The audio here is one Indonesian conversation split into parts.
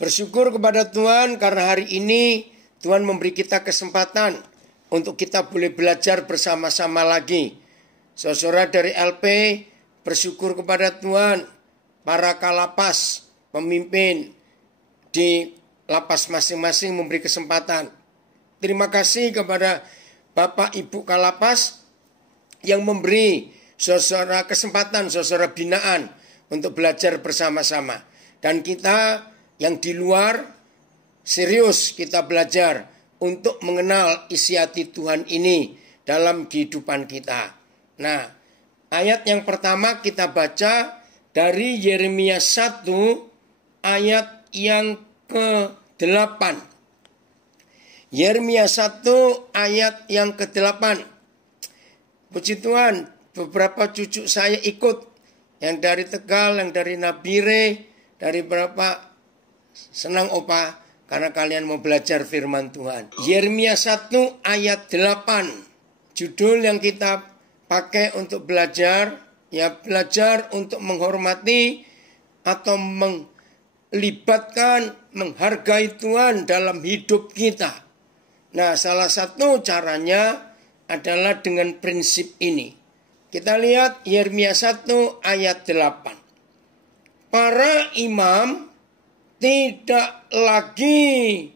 Bersyukur kepada Tuhan karena hari ini Tuhan memberi kita kesempatan untuk kita boleh belajar bersama-sama lagi. Saudara dari LP bersyukur kepada Tuhan, para kalapas, pemimpin di lapas masing-masing memberi kesempatan. Terima kasih kepada Bapak Ibu Kalapas yang memberi saudara kesempatan, saudara binaan untuk belajar bersama-sama. Dan kita yang di luar serius kita belajar untuk mengenal isi hati Tuhan ini dalam kehidupan kita. Nah, ayat yang pertama kita baca dari Yeremia 1 ayat yang ke-8. Yeremia 1 ayat yang ke-8. Puji Tuhan, beberapa cucu saya ikut, yang dari Tegal, yang dari Nabire, dari berapa. Senang Opa karena kalian mau belajar firman Tuhan. Yeremia 1 ayat 8. Judul yang kita pakai untuk belajar, ya belajar untuk menghormati atau melibatkan, menghargai Tuhan dalam hidup kita. Nah, salah satu caranya adalah dengan prinsip ini. Kita lihat Yeremia 1 ayat 8. Para imam tidak lagi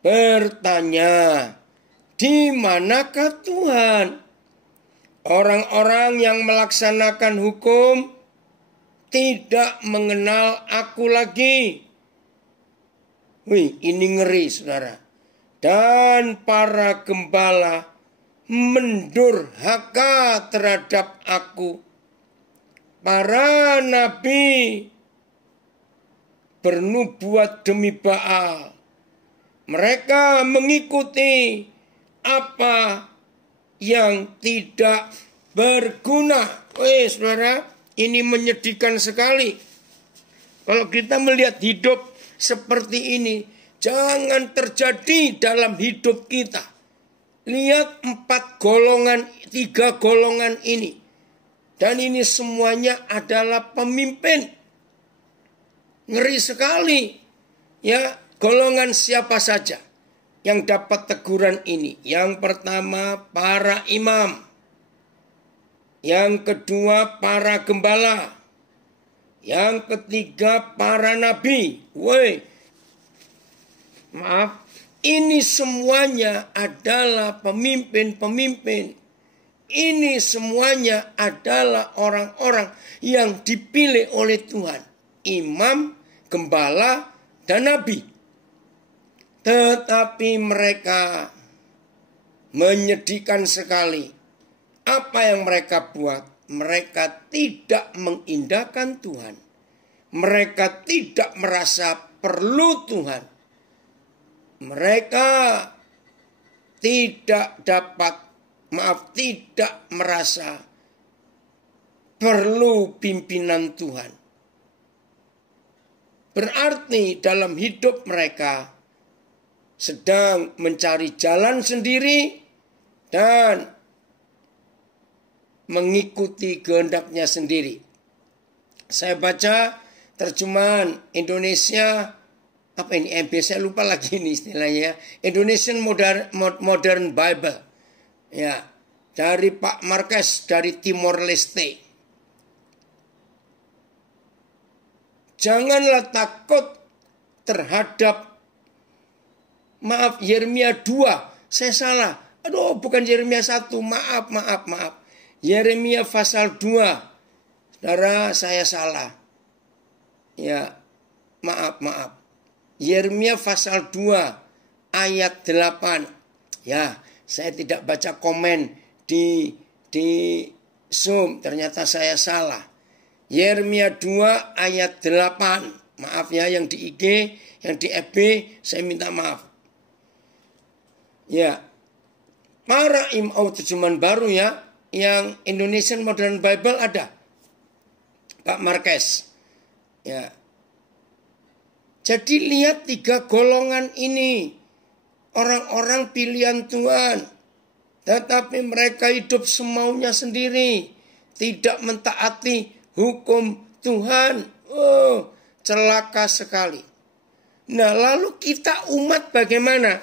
bertanya, di manakah Tuhan? Orang-orang yang melaksanakan hukum tidak mengenal aku lagi. Wih, ini ngeri saudara. Dan para gembala mendurhaka terhadap aku. Para nabi bernubuat demi Baal. Mereka mengikuti apa yang tidak berguna. Saudara, ini menyedihkan sekali. Kalau kita melihat hidup seperti ini, jangan terjadi dalam hidup kita. Lihat 3 golongan ini. Dan ini semuanya adalah pemimpin. Ngeri sekali. Ya, golongan siapa saja yang dapat teguran ini? Yang pertama, para imam. Yang kedua, para gembala. Yang ketiga, para nabi. Maaf, ini semuanya adalah pemimpin-pemimpin. Ini semuanya adalah orang-orang yang dipilih oleh Tuhan. Imam, gembala, dan nabi. Tetapi mereka menyedihkan sekali. Apa yang mereka buat? Mereka tidak mengindahkan Tuhan. Mereka tidak merasa perlu Tuhan. Mereka tidak merasa perlu pimpinan Tuhan. Berarti dalam hidup mereka sedang mencari jalan sendiri dan mengikuti kehendaknya sendiri. Saya baca terjemahan Indonesia, apa ini? Saya lupa lagi ini istilahnya. Indonesian Modern Bible. Ya, dari Pak Marquez dari Timor Leste. Janganlah takut terhadap, Yeremia 2. Saya salah. Aduh, bukan Yeremia 1. Maaf. Yeremia pasal 2. Saudara, saya salah. Ya, maaf. Yeremia pasal 2 ayat 8. Ya, saya tidak baca komen di Zoom. Ternyata saya salah. Yeremia 2 ayat 8. Maaf ya, yang di IG, yang di FB, saya minta maaf. Ya, para imam terjemahan baru ya, yang Indonesian Modern Bible ada. Pak Marquez. Ya. Jadi lihat 3 golongan ini. Orang-orang pilihan Tuhan. Tetapi mereka hidup semaunya sendiri. Tidak mentaati hukum Tuhan. Celaka sekali. Nah, lalu kita umat bagaimana?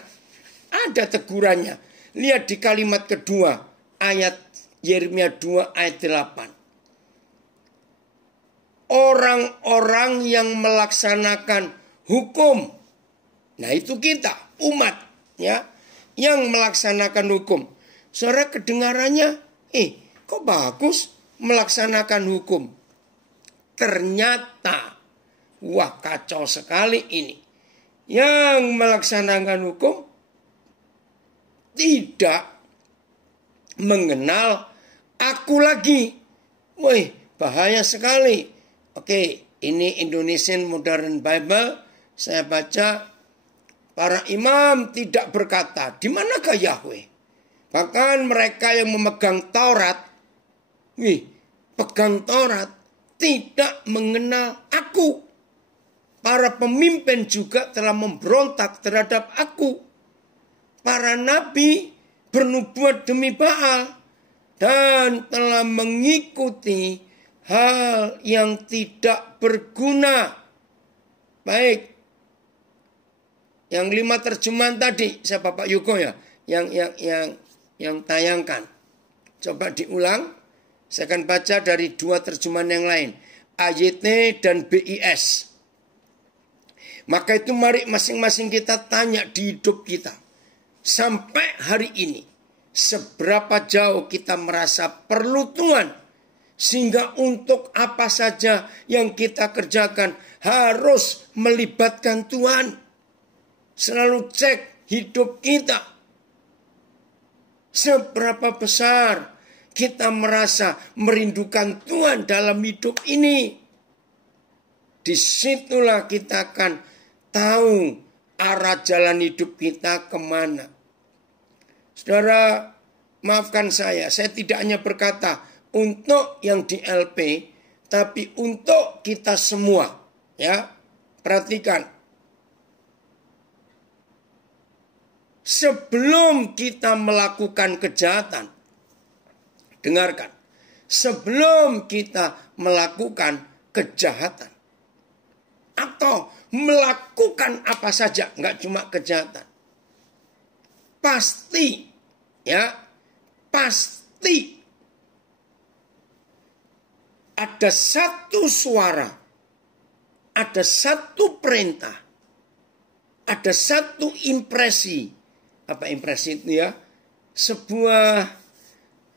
Ada tegurannya. Lihat di kalimat kedua, ayat Yeremia 2 ayat 8. Orang-orang yang melaksanakan hukum. Nah, itu kita, umat, ya, yang melaksanakan hukum. Saudara, kedengarannya, kok bagus melaksanakan hukum. Ternyata, wah, kacau sekali ini. Yang melaksanakan hukum tidak mengenal aku lagi. Wih, bahaya sekali. Oke, ini Indonesian Modern Bible. Saya baca, para imam tidak berkata, di manakah Yahweh? Bahkan mereka yang memegang Taurat, pegang Taurat, tidak mengenal aku. Para pemimpin juga telah memberontak terhadap aku. Para nabi bernubuat demi Baal dan telah mengikuti hal yang tidak berguna. Baik. Yang 5 terjemahan tadi, saya Bapak Yugo ya, yang tayangkan. Coba diulang. Saya akan baca dari 2 terjemahan yang lain. AYT dan BIS. Maka itu mari masing-masing kita tanya di hidup kita. Sampai hari ini, seberapa jauh kita merasa perlu Tuhan. Sehingga untuk apa saja yang kita kerjakan harus melibatkan Tuhan. Selalu cek hidup kita. Seberapa besar kita merasa merindukan Tuhan dalam hidup ini. Disitulah kita akan tahu arah jalan hidup kita kemana. Saudara, maafkan saya tidak hanya berkata untuk yang di LP, tapi untuk kita semua. Ya, perhatikan. Sebelum kita melakukan kejahatan, dengarkan. Sebelum kita melakukan kejahatan, atau melakukan apa saja, nggak cuma kejahatan. Pasti, ya, pasti ada satu suara, ada satu perintah, ada satu impresi. Apa impresi itu ya?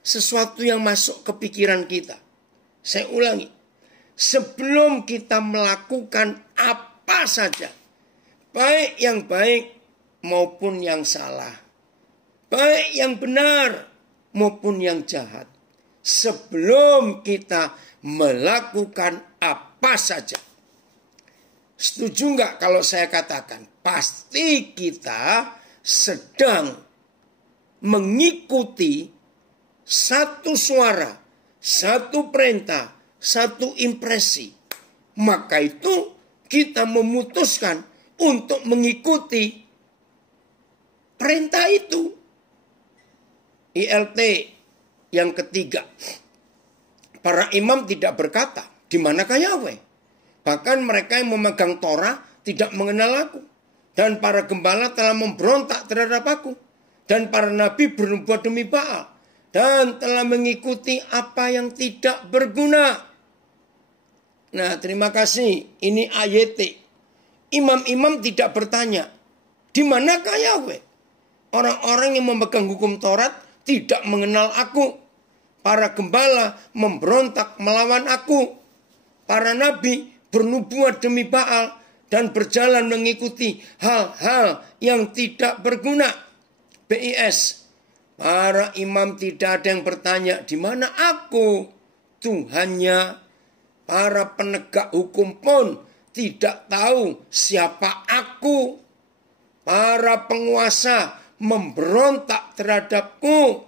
Sesuatu yang masuk ke pikiran kita. Saya ulangi. Sebelum kita melakukan apa saja, baik yang baik maupun yang salah, baik yang benar maupun yang jahat, sebelum kita melakukan apa saja. Setuju nggak kalau saya katakan pasti kita sedang mengikuti satu suara, satu perintah, satu impresi. Maka itu kita memutuskan untuk mengikuti perintah itu. ILT yang ketiga. Para imam tidak berkata, di manakah Yahweh? Bahkan mereka yang memegang Torah tidak mengenal aku. Dan para gembala telah memberontak terhadap aku. Dan para nabi bernubuat demi Baal. Dan telah mengikuti apa yang tidak berguna. Nah, terima kasih. Ini AYT. Imam-imam tidak bertanya, di manakah Yahweh? Orang-orang yang memegang hukum Taurat tidak mengenal aku. Para gembala memberontak melawan aku. Para nabi bernubuat demi Baal dan berjalan mengikuti hal-hal yang tidak berguna. BIS. Para imam tidak ada yang bertanya, di mana aku? Tuhannya. Para penegak hukum pun tidak tahu siapa aku. Para penguasa memberontak terhadapku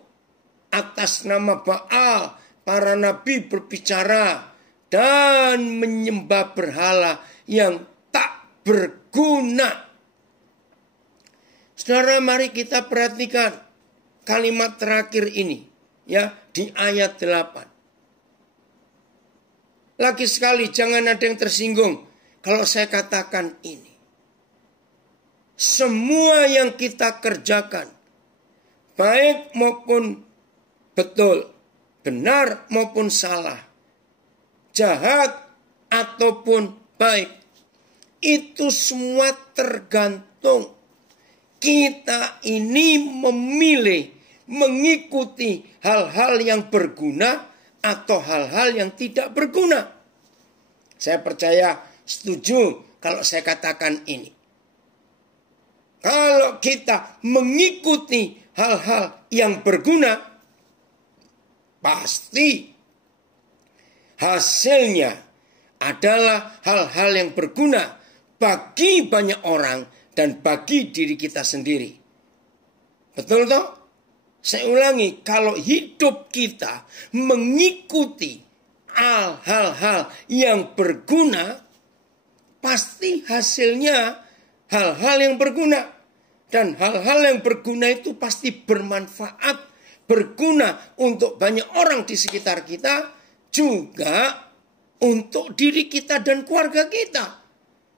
atas nama Baal. Para nabi berbicara dan menyembah berhala yang tak berguna. Saudara, mari kita perhatikan kalimat terakhir ini, ya, di ayat 8. Lagi sekali, jangan ada yang tersinggung kalau saya katakan ini. semua yang kita kerjakan, baik maupun betul, benar maupun salah, jahat ataupun baik, itu semua tergantung kita ini memilih mengikuti hal-hal yang berguna atau hal-hal yang tidak berguna. Saya percaya setuju kalau saya katakan ini. Kalau kita mengikuti hal-hal yang berguna, pasti hasilnya adalah hal-hal yang berguna bagi banyak orang dan bagi diri kita sendiri. Betul toh? Saya ulangi, kalau hidup kita mengikuti hal-hal yang berguna, pasti hasilnya hal-hal yang berguna. Dan hal-hal yang berguna itu pasti bermanfaat, berguna untuk banyak orang di sekitar kita, juga untuk diri kita dan keluarga kita.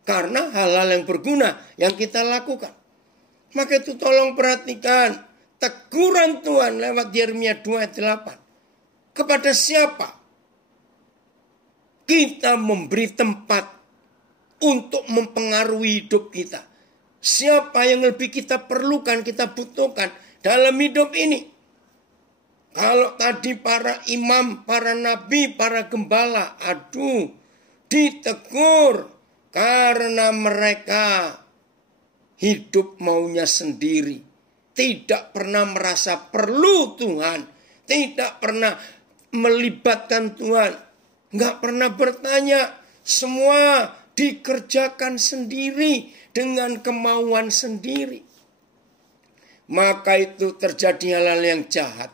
Karena hal-hal yang berguna yang kita lakukan. Maka itu tolong perhatikan teguran Tuhan lewat Yeremia 2 ayat 8. Kepada siapa kita memberi tempat untuk mempengaruhi hidup kita? Siapa yang lebih kita perlukan, kita butuhkan dalam hidup ini? Kalau tadi para imam, para nabi, para gembala, ditegur karena mereka hidup maunya sendiri. Tidak pernah merasa perlu Tuhan. Tidak pernah melibatkan Tuhan. Nggak pernah bertanya. Semua dikerjakan sendiri dengan kemauan sendiri. Maka itu terjadi hal-hal yang jahat.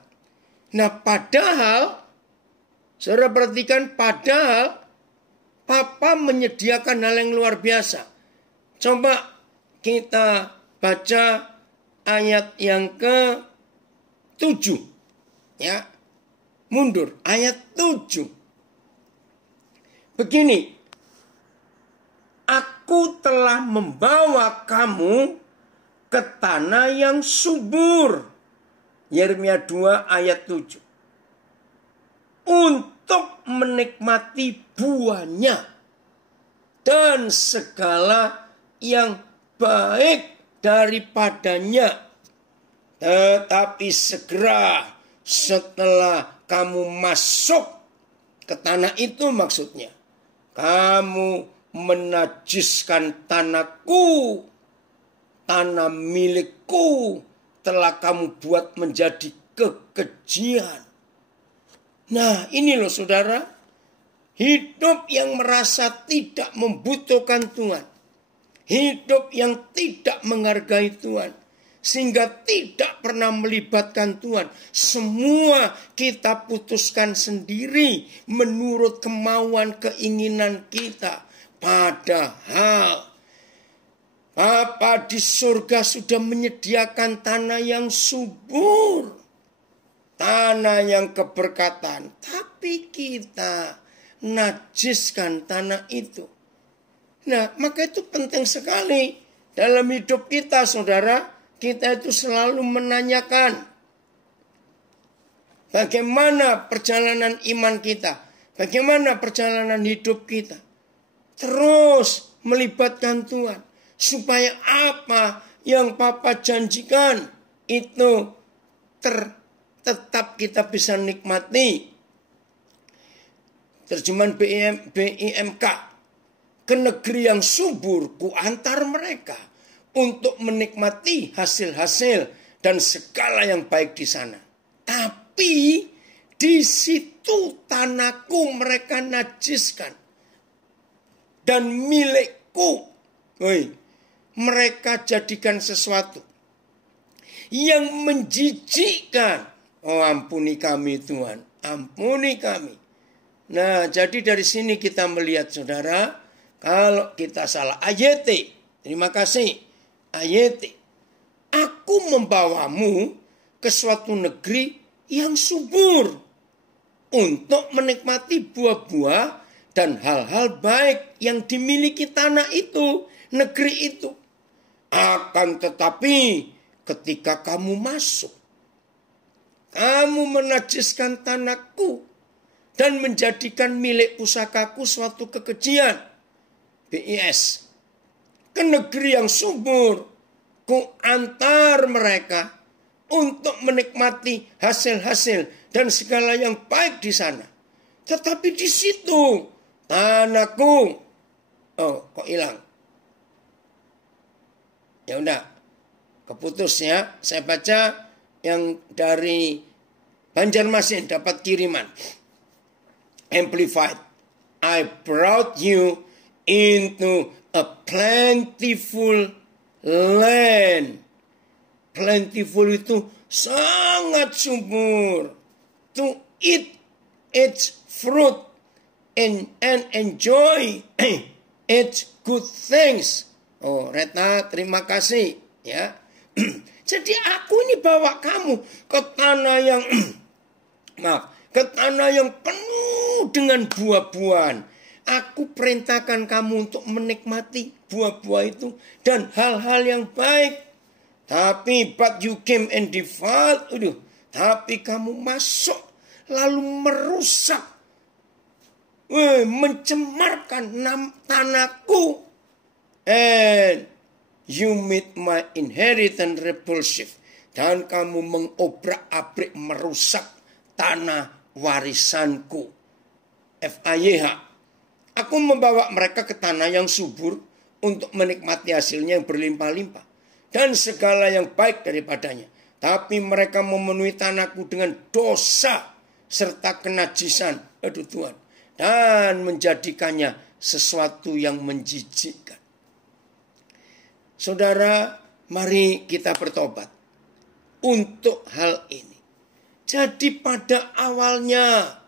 Nah padahal, saudara perhatikan, padahal Papa menyediakan hal yang luar biasa. Coba kita baca ayat yang ke-7. Ya. Mundur. Ayat 7. Begini. Aku telah membawa kamu ke tanah yang subur. Yeremia 2 ayat 7. Untuk menikmati buahnya dan segala yang baik daripadanya. Tetapi segera setelah kamu masuk ke tanah itu, maksudnya kamu menajiskan tanahku, tanah milikku telah kamu buat menjadi kekejian. Nah ini loh saudara, hidup yang merasa tidak membutuhkan Tuhan, hidup yang tidak menghargai Tuhan, sehingga tidak pernah melibatkan Tuhan. Semua kita putuskan sendiri menurut kemauan keinginan kita. Padahal Bapa di surga sudah menyediakan tanah yang subur, tanah yang keberkatan. Tapi kita najiskan tanah itu. Nah, maka itu penting sekali dalam hidup kita, saudara. Kita itu selalu menanyakan bagaimana perjalanan iman kita, bagaimana perjalanan hidup kita. Terus melibatkan Tuhan. Supaya apa yang Papa janjikan itu tetap kita bisa nikmati. Terjemahan BIMK. Ke negeri yang subur ku antar mereka untuk menikmati hasil-hasil dan segala yang baik di sana. Tapi di situ tanahku mereka najiskan. Dan milikku, mereka jadikan sesuatu yang menjijikkan. Oh ampuni kami Tuhan, ampuni kami. Nah jadi dari sini kita melihat saudara, kalau kita salah. AYT, terima kasih. AYT, aku membawamu ke suatu negeri yang subur untuk menikmati buah-buah dan hal-hal baik yang dimiliki tanah itu, negeri itu. Akan tetapi ketika kamu masuk, kamu menajiskan tanahku dan menjadikan milik pusakaku suatu kekejian. BIS. Ke negeri yang subur, ku antar mereka untuk menikmati hasil-hasil dan segala yang baik di sana. Tetapi di situ tanahku, kok hilang? Ya udah, keputus ya. Saya baca yang dari Banjarmasin dapat kiriman. Amplified. I brought you into a plentiful land. Plentiful itu sangat subur. To eat its fruit and enjoy its good things. Oh, Retna, terima kasih ya. Jadi aku ini bawa kamu ke tanah yang ke tanah yang penuh dengan buah-buahan. Aku perintahkan kamu untuk menikmati buah-buah itu dan hal-hal yang baik. Tapi but you came and defiled. Tapi kamu masuk lalu merusak, mencemarkan tanahku. And you made my inheritance repulsive. Dan kamu mengobrak-abrik merusak tanah warisanku. FAYH. Aku membawa mereka ke tanah yang subur untuk menikmati hasilnya yang berlimpah-limpah. Dan segala yang baik daripadanya. Tapi mereka memenuhi tanahku dengan dosa serta kenajisan. Aduh Tuhan. Dan menjadikannya sesuatu yang menjijikkan. Saudara, mari kita bertobat untuk hal ini. Jadi pada awalnya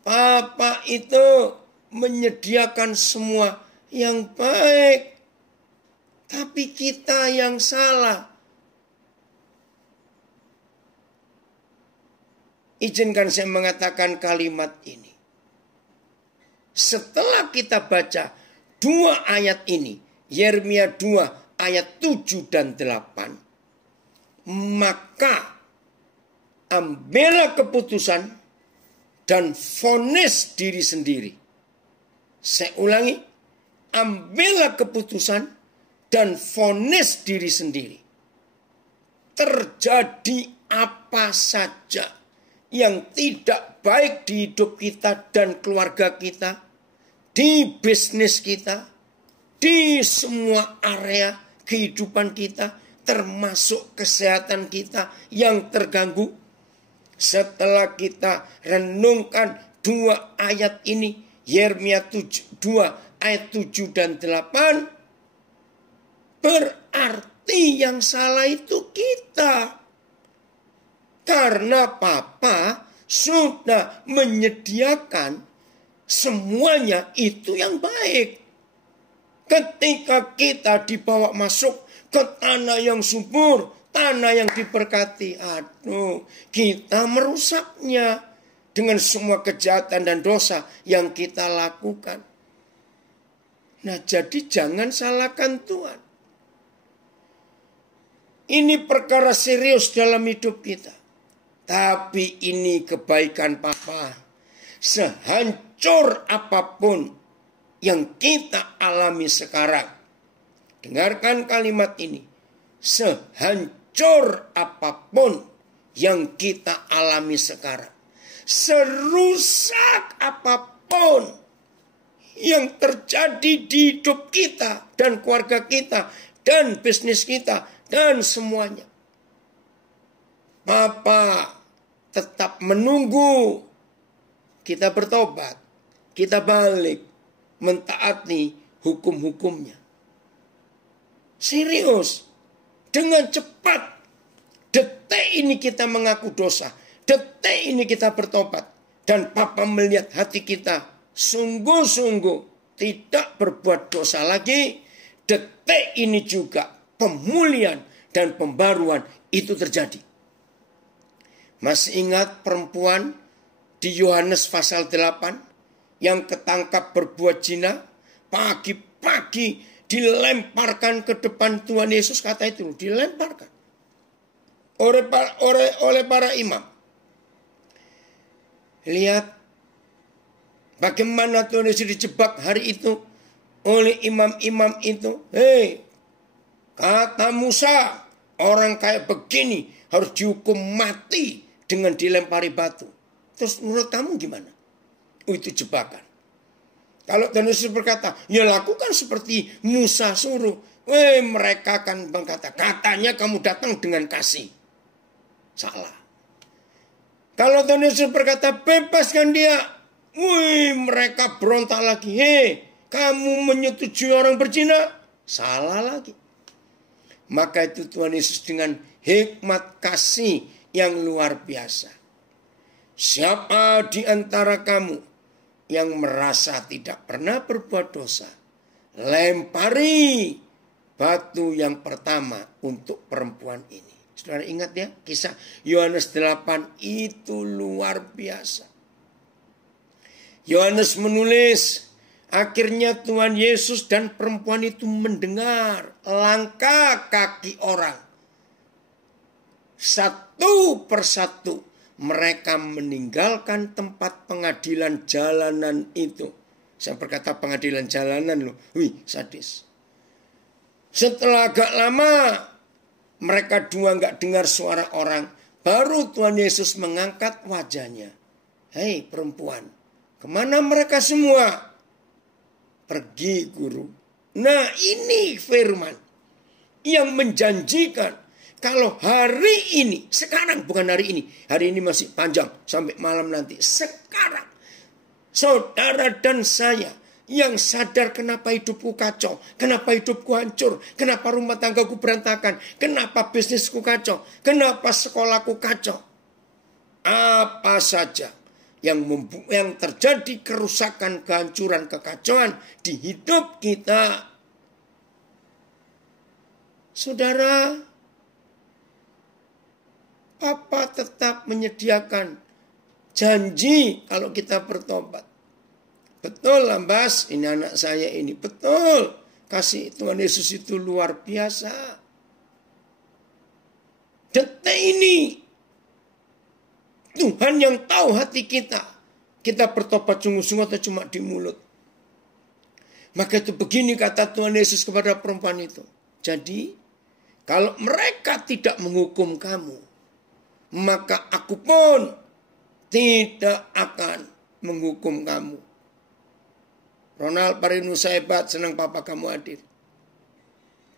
Bapa itu menyediakan semua yang baik. Tapi kita yang salah. Izinkan saya mengatakan kalimat ini. Setelah kita baca dua ayat ini, Yeremia 2 ayat 7 dan 8, maka ambillah keputusan dan vonis diri sendiri. Saya ulangi, ambillah keputusan dan vonis diri sendiri. Terjadi apa saja yang tidak baik di hidup kita dan keluarga kita, di bisnis kita, di semua area kehidupan kita, termasuk kesehatan kita yang terganggu. Setelah kita renungkan dua ayat ini, Yeremia 2 ayat 7 dan 8, berarti yang salah itu kita. Karena Papa sudah menyediakan semuanya itu yang baik. Ketika kita dibawa masuk ke tanah yang subur, tanah yang diberkati, kita merusaknya dengan semua kejahatan dan dosa yang kita lakukan. Nah, jadi jangan salahkan Tuhan. Ini perkara serius dalam hidup kita. Tapi ini kebaikan Papa. Sehancur apapun yang kita alami sekarang. Dengarkan kalimat ini. Sehancur apapun yang kita alami sekarang. Serusak apapun yang terjadi di hidup kita dan keluarga kita dan bisnis kita dan semuanya. Papa tetap menunggu kita bertobat, kita balik, mentaati hukum-hukumnya. Serius, dengan cepat, detik ini kita mengaku dosa, detik ini kita bertobat, dan Papa melihat hati kita sungguh-sungguh tidak berbuat dosa lagi. Detik ini juga pemulihan dan pembaruan itu terjadi. Masih ingat perempuan di Yohanes pasal 8 yang ketangkap berbuat zina? Pagi-pagi dilemparkan ke depan Tuhan Yesus, kata itu dilemparkan oleh para imam. Lihat bagaimana Tuhan Yesus dijebak hari itu oleh imam-imam itu. Hei, kata Musa, orang kayak begini harus dihukum mati dengan dilempari batu. Terus menurut kamu gimana? Itu jebakan. Kalau Tuhan Yesus berkata, ya lakukan seperti Musa suruh. Mereka akan berkata, katanya kamu datang dengan kasih. Salah. Kalau Tuhan Yesus berkata, bebaskan dia. Mereka berontak lagi. Kamu menyetujui orang berzina? Salah lagi. Maka itu Tuhan Yesus dengan hikmat kasih yang luar biasa. Siapa di antara kamu yang merasa tidak pernah berbuat dosa, lempari batu yang pertama untuk perempuan ini. Saudara ingat ya, kisah Yohanes 8 itu luar biasa. Yohanes menulis, akhirnya Tuhan Yesus dan perempuan itu mendengar langkah kaki orang. Satu persatu mereka meninggalkan tempat pengadilan jalanan itu. Saya berkata pengadilan jalanan loh. Sadis. Setelah agak lama mereka dua gak dengar suara orang. Baru Tuhan Yesus mengangkat wajahnya. Hei perempuan, kemana mereka semua? Pergi guru. Nah ini firman yang menjanjikan. Kalau hari ini, sekarang bukan hari ini masih panjang sampai malam nanti. Sekarang, saudara dan saya yang sadar kenapa hidupku kacau, kenapa hidupku hancur, kenapa rumah tanggaku berantakan, kenapa bisnisku kacau, kenapa sekolahku kacau. Apa saja yang terjadi kerusakan, kehancuran, kekacauan di hidup kita. Saudara, Papa tetap menyediakan janji kalau kita bertobat. Betul lah Bas, ini anak saya ini. Betul, kasih Tuhan Yesus itu luar biasa. Detik ini, Tuhan yang tahu hati kita. Kita bertobat sungguh-sungguh atau cuma di mulut. Maka itu begini kata Tuhan Yesus kepada perempuan itu. Jadi, kalau mereka tidak menghukum kamu, maka aku pun tidak akan menghukum kamu. Ronald Parinusa hebat, senang papa kamu hadir.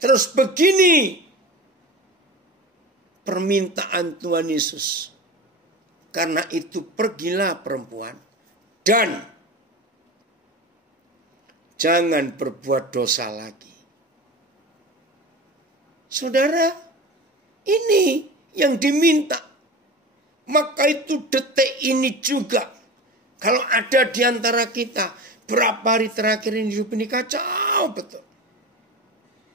Terus begini permintaan Tuhan Yesus. Karena itu pergilah perempuan dan jangan berbuat dosa lagi. Saudara, ini yang diminta. Maka itu detik ini juga. Kalau ada di antara kita, berapa hari terakhir ini hidup ini kacau betul.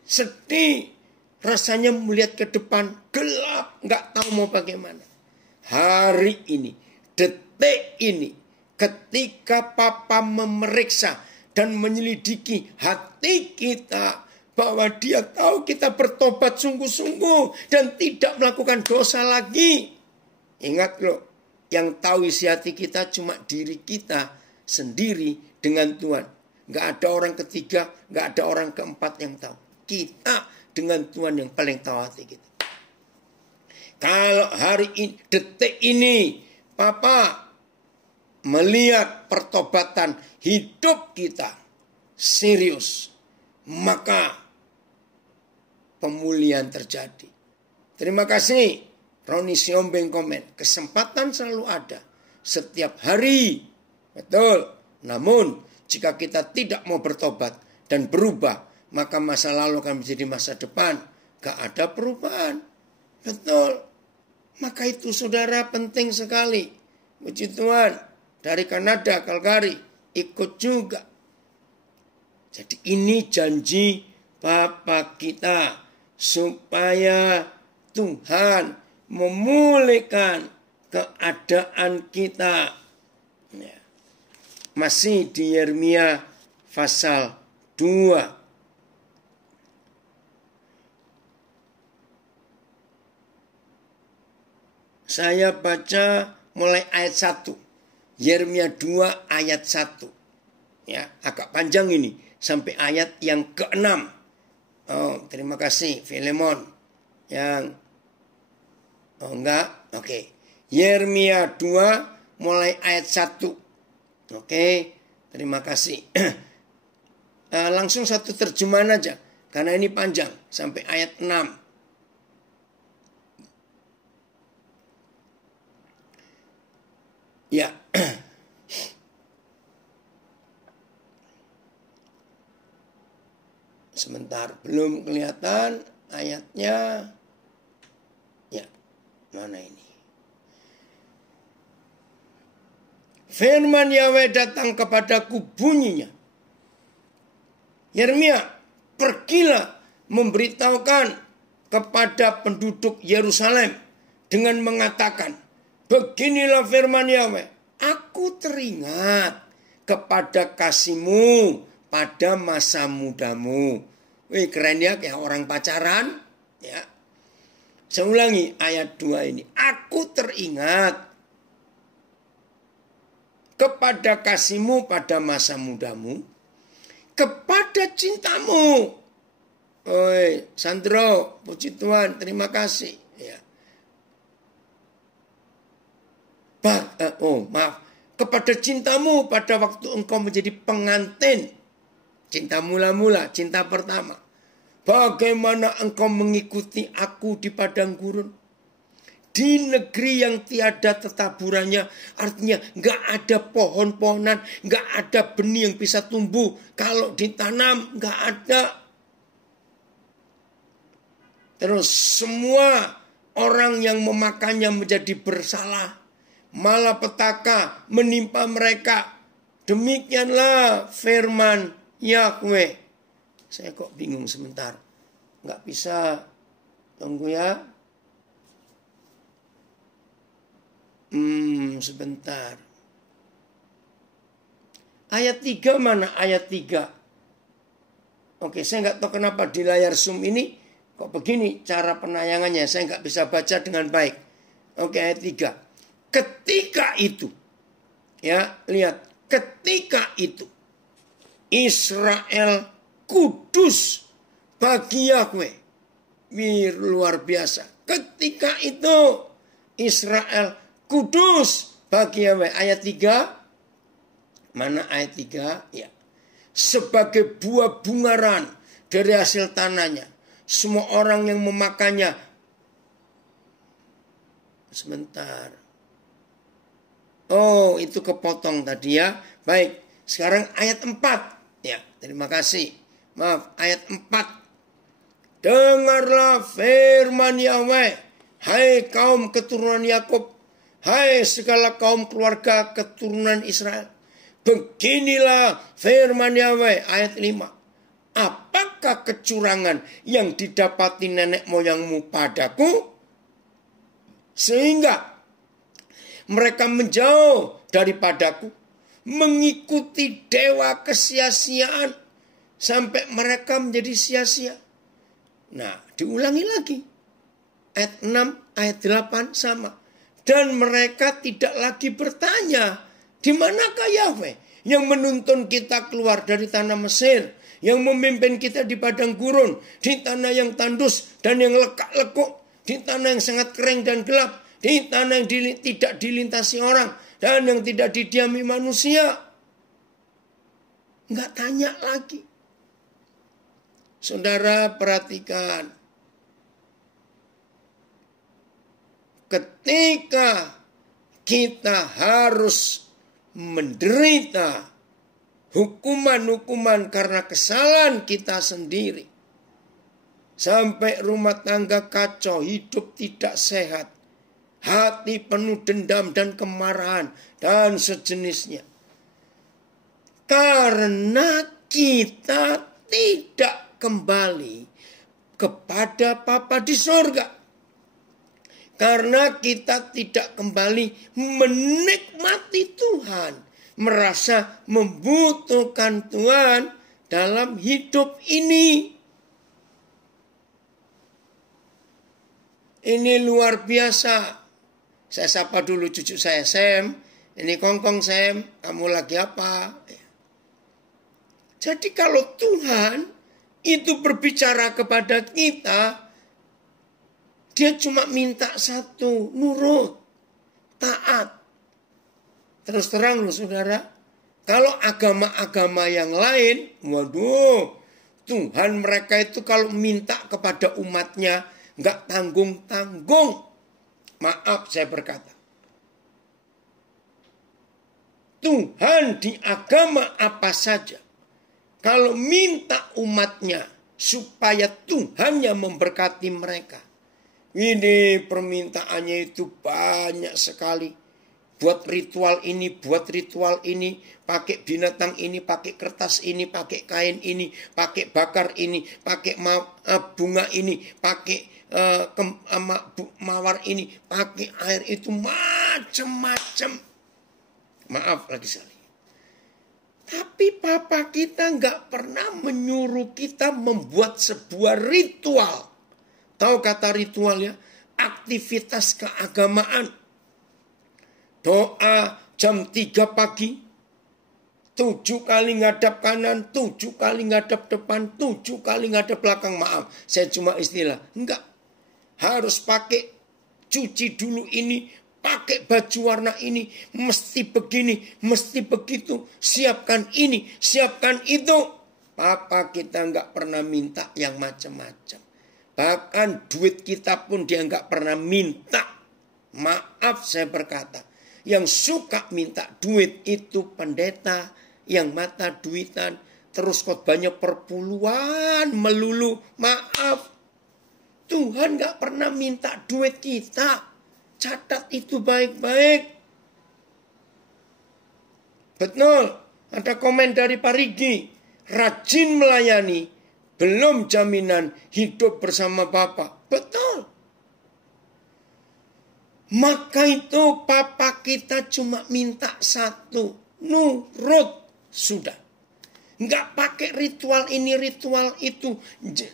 Sedih, rasanya melihat ke depan, gelap, gak tahu mau bagaimana. Hari ini, detik ini, ketika Papa memeriksa dan menyelidiki hati kita, bahwa dia tahu kita bertobat sungguh-sungguh dan tidak melakukan dosa lagi. Ingat loh, yang tahu isi hati kita cuma diri kita sendiri dengan Tuhan. Gak ada orang ketiga, gak ada orang keempat yang tahu. Kita dengan Tuhan yang paling tahu hati kita. Kalau hari ini, detik ini, Papa melihat pertobatan hidup kita serius, maka pemulihan terjadi. Terima kasih. Roni Siombeng komen, kesempatan selalu ada setiap hari. Betul. Namun jika kita tidak mau bertobat dan berubah, maka masa lalu akan menjadi masa depan. Gak ada perubahan. Betul. Maka itu saudara penting sekali. Puji Tuhan. Dari Kanada, Calgary, ikut juga. Jadi ini janji Bapa kita. Supaya Tuhan memulihkan keadaan kita. Ya. Masih di Yeremia pasal 2. Saya baca mulai ayat 1. Yeremia 2 ayat 1. Ya, agak panjang ini sampai ayat yang ke-6. Oh, terima kasih Filemon. Yang enggak. Oke. Yeremia 2 mulai ayat 1. Oke, terima kasih. Langsung satu terjemahan aja karena ini panjang sampai ayat 6. Ya. Sebentar, belum kelihatan ayatnya. Ya, mana ini? Firman Yahweh datang kepadaku bunyinya. Yeremia, pergilah memberitahukan kepada penduduk Yerusalem dengan mengatakan, beginilah firman Yahweh, aku teringat kepada kasihmu pada masa mudamu. Wih, keren ya, kayak orang pacaran. Ya. Saya ulangi ayat 2 ini. Aku teringat kepada kasihmu pada masa mudamu, kepada cintamu. Oi, Sandro, puji Tuhan, terima kasih. Ya. Maaf, kepada cintamu pada waktu engkau menjadi pengantin. Cinta mula-mula, cinta pertama. Bagaimana engkau mengikuti aku di padang gurun? Di negeri yang tiada tetaburannya. Artinya gak ada pohon-pohonan, gak ada benih yang bisa tumbuh. Kalau ditanam gak ada. Terus semua orang yang memakannya menjadi bersalah. Malapetaka menimpa mereka. Demikianlah firman Yahweh. Saya kok bingung sebentar. Nggak bisa. Tunggu ya. Sebentar. Ayat 3 mana? Ayat 3. Oke, saya nggak tahu kenapa di layar Zoom ini kok begini cara penayangannya. Saya nggak bisa baca dengan baik. Oke, ayat 3. Ketika itu. Ya, lihat. Ketika itu. Israel kudus bagi Yahweh. Luar biasa. Ketika itu Israel kudus bagi Yahweh. Ayat 3. Mana ayat 3? Ya. Sebagai buah bungaran dari hasil tanahnya. Semua orang yang memakannya. Sebentar. Oh, itu kepotong tadi ya. Baik. Sekarang ayat 4. Ya, terima kasih. Maaf, ayat 4. Dengarlah firman Yahweh, hai kaum keturunan Yakub, hai segala kaum keluarga keturunan Israel. Beginilah firman Yahweh, ayat 5. Apakah kecurangan yang didapati nenek moyangmu padaku? Sehingga mereka menjauh daripadaku, mengikuti dewa kesia-siaan sampai mereka menjadi sia-sia. Nah, diulangi lagi. Ayat 6, ayat 8 sama. Dan mereka tidak lagi bertanya, di manakah Yahweh yang menuntun kita keluar dari tanah Mesir, yang memimpin kita di padang gurun, di tanah yang tandus dan yang lekak-lekuk, di tanah yang sangat kering dan gelap, di tanah yang tidak dilintasi orang, dan yang tidak didiami manusia. Enggak tanya lagi. Saudara perhatikan. Ketika kita harus menderita hukuman-hukuman karena kesalahan kita sendiri. Sampai rumah tangga kacau, hidup tidak sehat. Hati penuh dendam dan kemarahan dan sejenisnya. Karena kita tidak kembali kepada Bapa di sorga. Karena kita tidak kembali menikmati Tuhan. Merasa membutuhkan Tuhan dalam hidup ini. Ini luar biasa. Saya sapa dulu cucu saya, Sam, ini Kongkong Sam, kamu lagi apa? Jadi kalau Tuhan itu berbicara kepada kita, dia cuma minta satu, nurut, taat. Terus terang loh saudara, kalau agama-agama yang lain, waduh, Tuhan mereka itu kalau minta kepada umatnya, nggak tanggung-tanggung. Maaf saya berkata. Tuhan di agama apa saja, kalau minta umatnya supaya Tuhan yang memberkati mereka. Ini permintaannya itu banyak sekali. Buat ritual ini, pakai binatang ini, pakai kertas ini, pakai kain ini, pakai bakar ini, pakai bunga ini, pakai mawar ini, pakai air itu, macam-macam. Maaf lagi sekali. Tapi Papa kita nggak pernah menyuruh kita membuat sebuah ritual. Tahu kata ritual ya? Aktivitas keagamaan. Doa jam 3 pagi. 7 kali ngadap kanan, 7 kali ngadap depan, 7 kali ngadap belakang. Maaf, saya cuma istilah. Enggak. Harus pakai cuci dulu ini, pakai baju warna ini, mesti begini, mesti begitu. Siapkan ini, siapkan itu. Papa kita enggak pernah minta yang macam-macam. Bahkan duit kita pun dia enggak pernah minta. Maaf saya berkata. Yang suka minta duit itu pendeta yang mata duitan. Terus khotbahnya perpuluhan melulu. Maaf. Tuhan gak pernah minta duit kita. Catat itu baik-baik. Betul. Ada komen dari Pak Rigi. Rajin melayani. Belum jaminan hidup bersama Bapak. Betul. Maka itu Papa kita cuma minta satu. Nurut. Sudah. Enggak pakai ritual ini, ritual itu.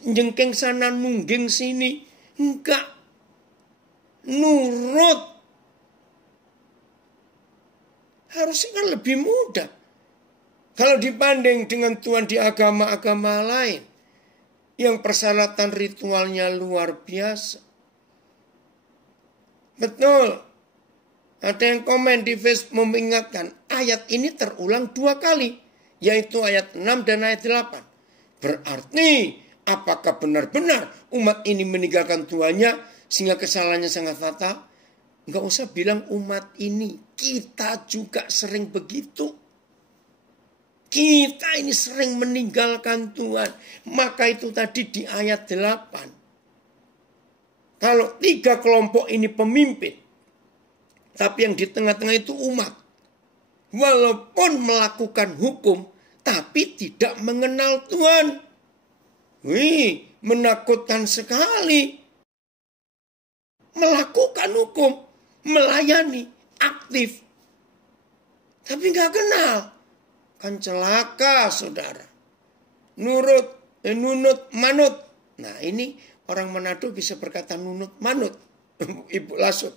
Jengkeng sana, nungging sini. Enggak. Nurut. Harusnya kan lebih mudah. Kalau dibanding dengan Tuhan di agama-agama lain. Yang persyaratan ritualnya luar biasa. Betul. Ada yang komen di Facebook mengingatkan. Ayat ini terulang 2 kali. Yaitu ayat 6 dan ayat 8. Berarti apakah benar-benar umat ini meninggalkan Tuhannya sehingga kesalahannya sangat fatal? Enggak usah bilang umat ini. Kita juga sering begitu. Kita ini sering meninggalkan Tuhan. Maka itu tadi di ayat 8. Kalau 3 kelompok ini pemimpin. Tapi yang di tengah-tengah itu umat. Walaupun melakukan hukum. Tapi tidak mengenal Tuhan. Wih, menakutkan sekali. Melakukan hukum. Melayani. Aktif. Tapi nggak kenal. Kan celaka saudara. Nunut, manut. Nah ini orang Manado bisa berkata nunut, manut. Ibu Lasut.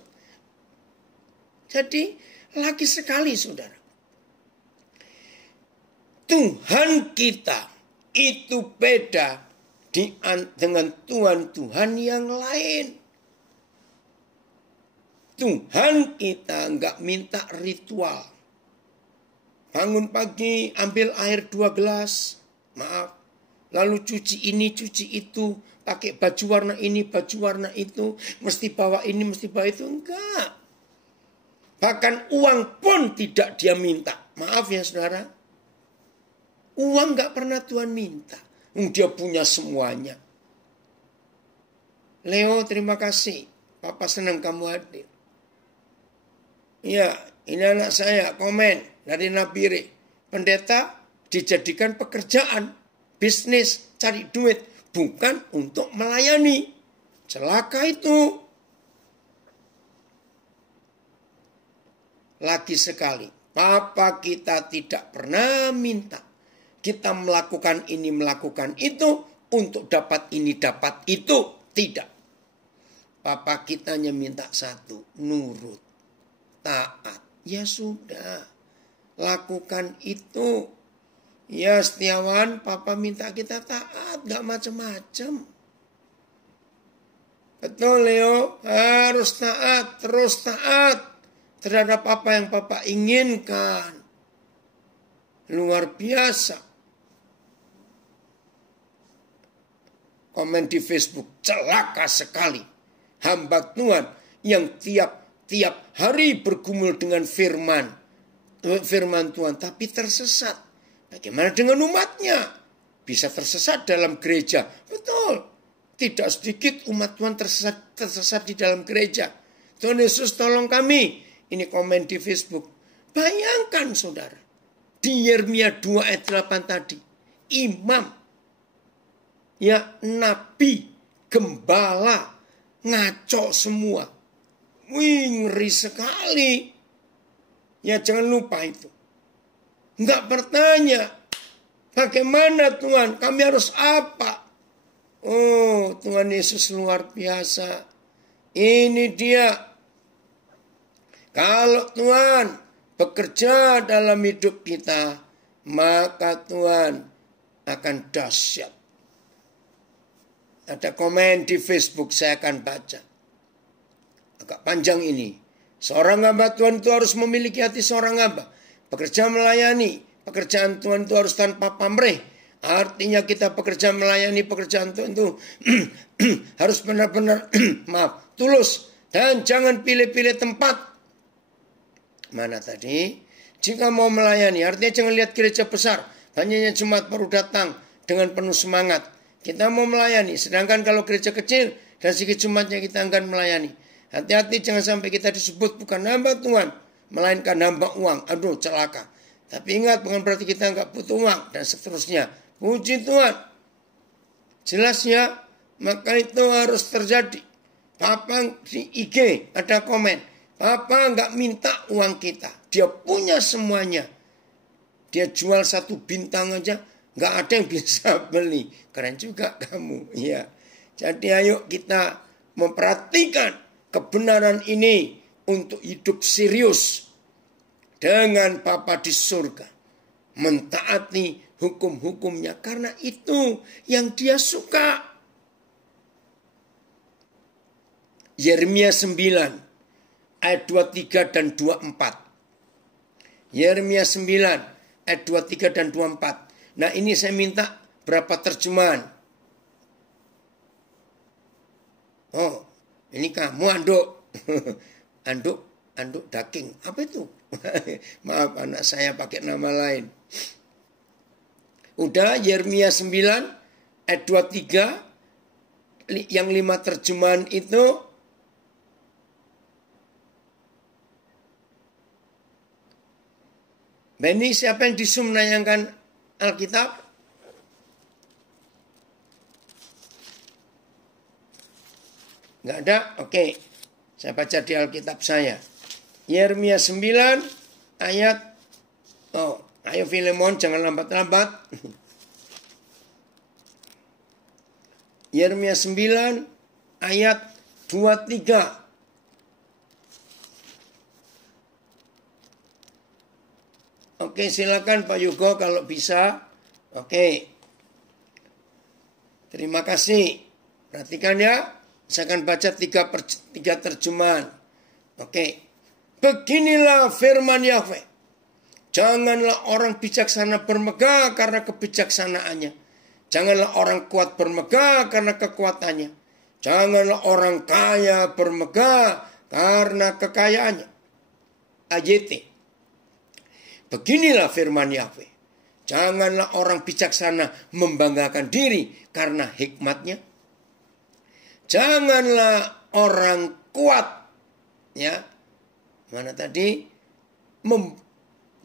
Jadi lagi sekali saudara. Tuhan kita itu beda dengan Tuhan-Tuhan yang lain. Tuhan kita nggak minta ritual. Bangun pagi, ambil air 2 gelas. Maaf. Lalu cuci ini, cuci itu. Pakai baju warna ini, baju warna itu. Mesti bawa ini, mesti bawa itu. Enggak. Bahkan uang pun tidak dia minta. Maaf ya saudara. Uang enggak pernah Tuhan minta. Dia punya semuanya. Leo, terima kasih. Papa senang kamu hadir. Ya, ini anak saya komen. Dari Nabire, pendeta dijadikan pekerjaan, bisnis, cari duit, bukan untuk melayani. Celaka itu. Lagi sekali, Papa kita tidak pernah minta. Kita melakukan ini, melakukan itu, untuk dapat ini, dapat itu. Tidak. Papa kita hanya minta satu, nurut. taat. Ya sudah, lakukan itu. Ya Setiawan, Papa minta kita taat, gak macam-macam. Betul Leo, harus taat, terus taat terhadap apa yang Papa inginkan. Luar biasa. Komen di Facebook, celaka sekali. Hamba Tuhan yang tiap hari bergumul dengan firman Tuhan, tapi tersesat. Bagaimana dengan umatnya? Bisa tersesat dalam gereja. Betul. Tidak sedikit umat Tuhan tersesat di dalam gereja. Tuhan Yesus tolong kami. Ini komen di Facebook. Bayangkan saudara. Di Yeremia 2 ayat 8 tadi. Imam. Ya nabi. Gembala. Ngaco semua. Wih, ngeri sekali. Ya jangan lupa itu. Enggak bertanya, bagaimana Tuhan, kami harus apa? Oh, Tuhan Yesus luar biasa. Ini dia. Kalau Tuhan bekerja dalam hidup kita, maka Tuhan akan dahsyat. Ada komen di Facebook, saya akan baca. Agak panjang ini. Seorang hamba Tuhan itu harus memiliki hati seorang hamba. Bekerja melayani, pekerjaan Tuhan itu harus tanpa pamrih. Artinya kita bekerja melayani pekerjaan Tuhan itu harus benar-benar tulus. Dan jangan pilih-pilih tempat. Mana tadi? Jika mau melayani, artinya jangan lihat gereja besar. Banyaknya jemaat baru datang dengan penuh semangat. Kita mau melayani, sedangkan kalau gereja kecil dan sedikit jemaatnya kita akan melayani. Hati-hati jangan sampai kita disebut bukan hamba Tuhan, melainkan hamba uang. Aduh, celaka. Tapi ingat, bukan berarti kita nggak butuh uang dan seterusnya. Puji Tuhan. Jelas ya, maka itu harus terjadi. Papa di IG ada komen. Papa nggak minta uang kita. Dia punya semuanya. Dia jual 1 bintang aja, nggak ada yang bisa beli. Keren juga kamu. Ya. Jadi ayo kita memperhatikan kebenaran ini untuk hidup serius dengan Bapa di surga. Mentaati hukum-hukumnya karena itu yang dia suka. Yeremia 9 ayat 23 dan 24. Yeremia 9 ayat 23 dan 24. Nah ini saya minta berapa terjemahan. Oh, ini kamu anduk. Anduk daging. Apa itu? Maaf, anak saya pakai nama lain. Udah, Yeremia 9 ayat 23. Yang 5 terjemahan itu. Benny, siapa yang di Zoom menayangkan Alkitab? Enggak ada? Oke. Saya baca di Alkitab saya. Yeremia 9 ayat. Oh, ayo Filemon jangan lambat-lambat. Yeremia 9 ayat 23. Oke, silakan Pak Yugo kalau bisa. Oke. Terima kasih. Perhatikan ya. Saya akan baca 3 terjemahan. Oke. Beginilah firman Yahweh. Janganlah orang bijaksana bermegah karena kebijaksanaannya. Janganlah orang kuat bermegah karena kekuatannya. Janganlah orang kaya bermegah karena kekayaannya. AYT. Beginilah firman Yahweh. Janganlah orang bijaksana membanggakan diri karena hikmatnya. Janganlah orang kuat, ya, mana tadi?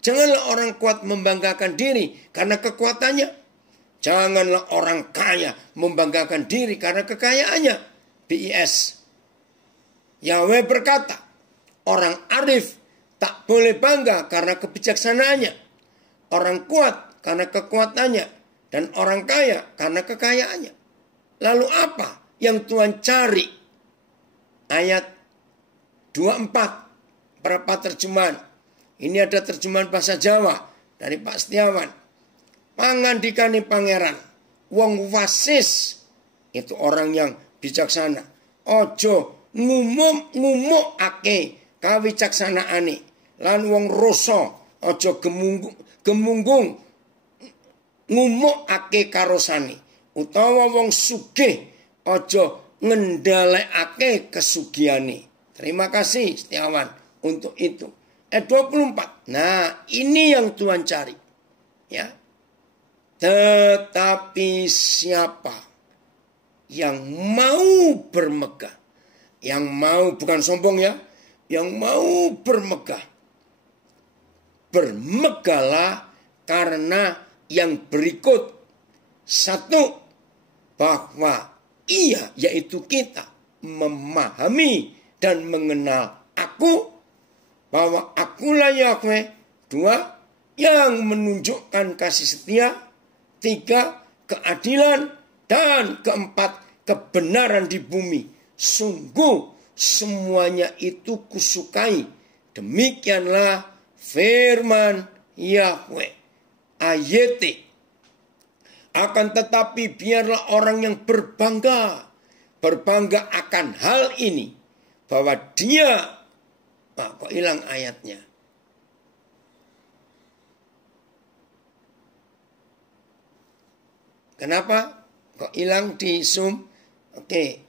Janganlah orang kuat membanggakan diri karena kekuatannya. Janganlah orang kaya membanggakan diri karena kekayaannya. BIS. Yahweh berkata, orang arif tak boleh bangga karena kebijaksanaannya. Orang kuat karena kekuatannya. Dan orang kaya karena kekayaannya. Lalu apa yang Tuhan cari? Ayat 24. beberapa terjemahan. Ini ada terjemahan bahasa Jawa dari Pak Setiawan. Pangandikane pangeran, wong wasis itu orang yang bijaksana. Ojo ngumukake kawicaksanaane. Lan wong roso ojo gemunggung ngumukake karosane. Utawa wong sugih ojo ngendhalekake kesugiane. Terima kasih Setiawan untuk itu. 24. Nah, ini yang Tuhan cari. Ya. Tetapi siapa yang mau bermegah, yang mau, bukan sombong ya, yang mau bermegah, bermegahlah karena yang berikut. Satu, bahwa ia, yaitu kita, memahami dan mengenal aku, bahwa akulah Yahweh. Dua, yang menunjukkan kasih setia. Tiga, keadilan. Dan keempat, kebenaran di bumi. Sungguh semuanya itu kusukai. Demikianlah firman Yahweh. Ayat. Akan tetapi biarlah orang yang berbangga akan hal ini. Bahwa dia, kok hilang ayatnya? Kenapa? Kok hilang di Zoom? Oke,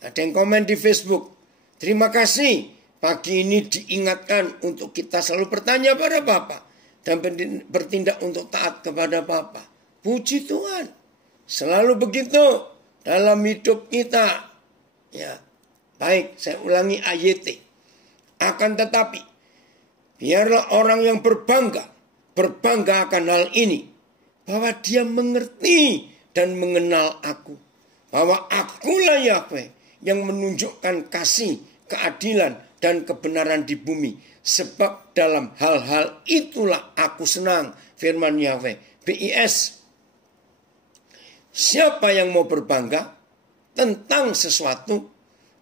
ada yang komen di Facebook. Terima kasih. Pagi ini diingatkan untuk kita selalu bertanya pada Bapa dan bertindak untuk taat kepada Bapa. Puji Tuhan. Selalu begitu dalam hidup kita. Ya. Baik, saya ulangi ayat. Akan tetapi, biarlah orang yang berbangga akan hal ini. Bahwa dia mengerti dan mengenal aku. Bahwa akulah Yahweh yang menunjukkan kasih, keadilan, dan kebenaran di bumi. Sebab dalam hal-hal itulah aku senang. Firman Yahweh. BIS. Siapa yang mau berbangga tentang sesuatu,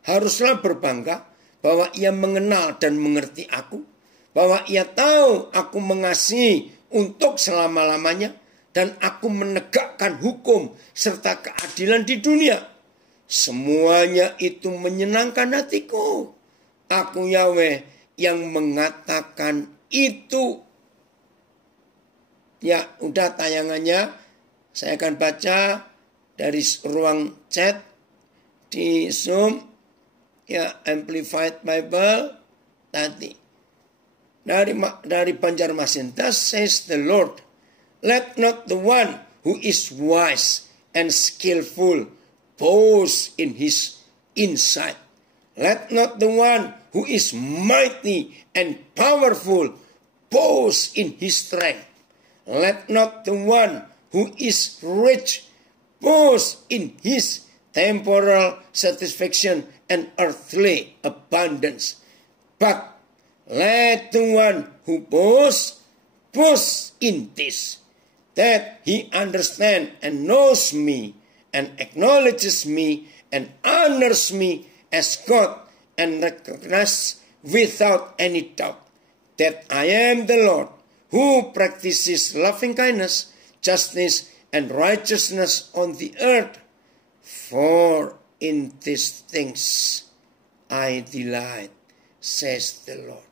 haruslah berbangga bahwa ia mengenal dan mengerti aku. Bahwa ia tahu aku mengasihi untuk selama-lamanya. Dan aku menegakkan hukum serta keadilan di dunia. Semuanya itu menyenangkan hatiku. Aku Yahweh yang mengatakan itu. Ya, udah tayangannya. Saya akan baca dari ruang chat di Zoom. Ya, Amplified Bible tadi. Dari Banjarmasin. Thus says the Lord. Let not the one who is wise and skillful boast in his insight. Let not the one who is mighty and powerful boast in his strength. Let not the one who is rich boast in his temporal satisfaction and earthly abundance. But let the one who boast in this, that he understands and knows me and acknowledges me and honors me as God and recognizes without any doubt that I am the Lord who practices loving kindness, justice, and righteousness on the earth. For in these things I delight, says the Lord.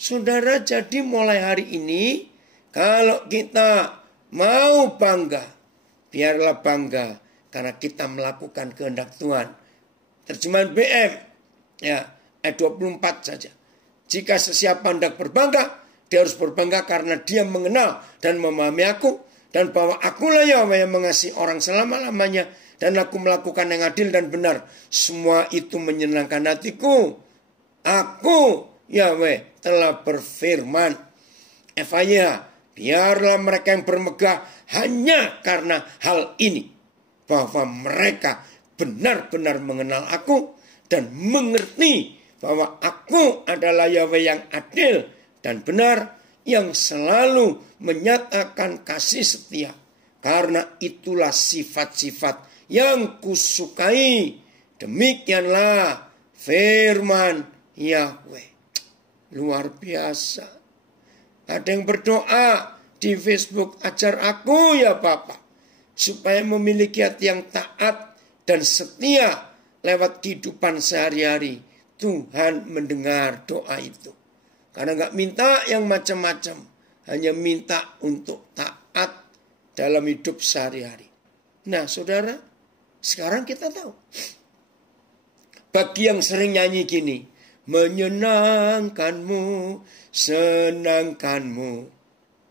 Saudara, jadi mulai hari ini, kalau kita mau bangga, biarlah bangga karena kita melakukan kehendak Tuhan. Terjemahan BM, ya, ayat 24 saja. Jika sesiapa hendak berbangga, dia harus berbangga karena dia mengenal dan memahami aku, dan bahwa akulah Yahweh yang mengasihi orang selama-lamanya, dan aku melakukan yang adil dan benar. Semua itu menyenangkan hatiku. Aku, Yahweh, telah berfirman. FYI, biarlah mereka yang bermegah hanya karena hal ini. Bahwa mereka benar-benar mengenal aku dan mengerti bahwa aku adalah Yahweh yang adil dan benar, yang selalu menyatakan kasih setia. Karena itulah sifat-sifat yang kusukai. Demikianlah firman Yahweh. Luar biasa. Ada yang berdoa di Facebook, ajar aku ya Bapak, supaya memiliki hati yang taat dan setia lewat kehidupan sehari-hari. Tuhan mendengar doa itu. Karena nggak minta yang macam-macam, hanya minta untuk taat dalam hidup sehari-hari. Nah saudara, sekarang kita tahu. Bagi yang sering nyanyi gini, menyenangkanmu, senangkanmu.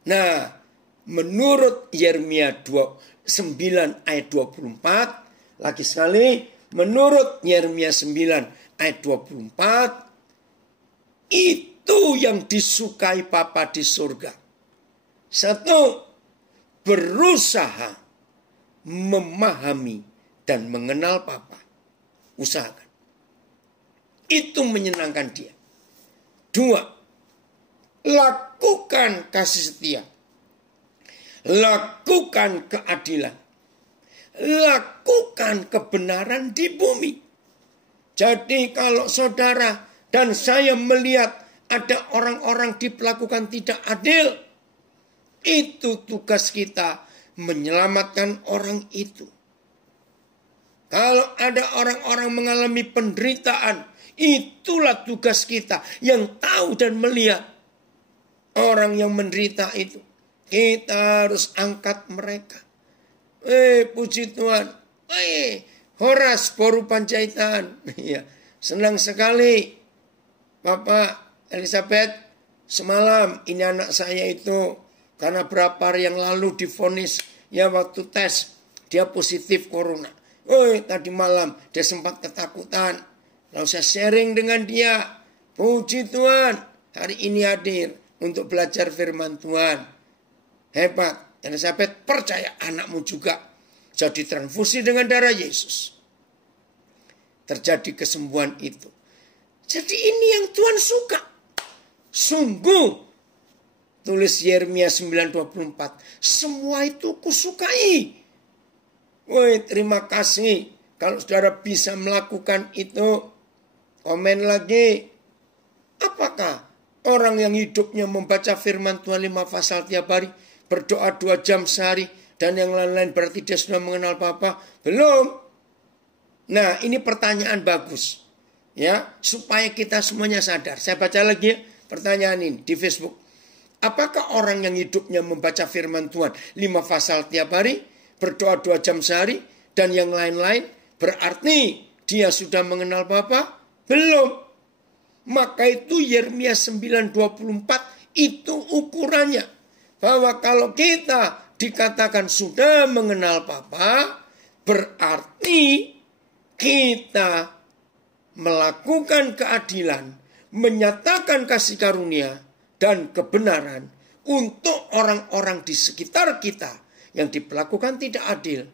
Nah, menurut Yeremia 9 ayat 24, lagi sekali, menurut Yeremia 9 ayat 24, itu yang disukai Bapa di surga. Satu, berusaha memahami dan mengenal Bapa. Usahakan. Itu menyenangkan dia. Dua, lakukan kasih setia. Lakukan keadilan. Lakukan kebenaran di bumi. Jadi kalau saudara dan saya melihat ada orang-orang diperlakukan tidak adil, itu tugas kita menyelamatkan orang itu. Kalau ada orang-orang mengalami penderitaan, itulah tugas kita yang tahu dan melihat orang yang menderita itu. Kita harus angkat mereka. Puji Tuhan. Horas Boru Panjaitan. Ya, senang sekali Bapak Elizabeth. Semalam ini anak saya itu karena berapa hari yang lalu divonis ya waktu tes dia positif corona. Tadi malam dia sempat ketakutan. Lalu saya sharing dengan dia. Puji Tuhan, hari ini hadir untuk belajar firman Tuhan. Hebat. Elizabeth, percaya anakmu juga jadi transfusi dengan darah Yesus. Terjadi kesembuhan itu. Jadi ini yang Tuhan suka. Sungguh, tulis Yeremia 9:24, semua itu kusukai. Terima kasih kalau saudara bisa melakukan itu. Komen lagi. Apakah orang yang hidupnya membaca firman Tuhan 5 pasal tiap hari, berdoa 2 jam sehari, dan yang lain-lain berarti dia sudah mengenal Bapa? Belum. Nah, ini pertanyaan bagus. Ya, supaya kita semuanya sadar. Saya baca lagi ya pertanyaan ini di Facebook. Apakah orang yang hidupnya membaca firman Tuhan 5 pasal tiap hari, berdoa 2 jam sehari, dan yang lain-lain berarti dia sudah mengenal Bapa? Belum. Maka itu Yeremia 9:24 itu ukurannya. Bahwa kalau kita dikatakan sudah mengenal Bapa, berarti kita melakukan keadilan, menyatakan kasih karunia dan kebenaran untuk orang-orang di sekitar kita yang diperlakukan tidak adil.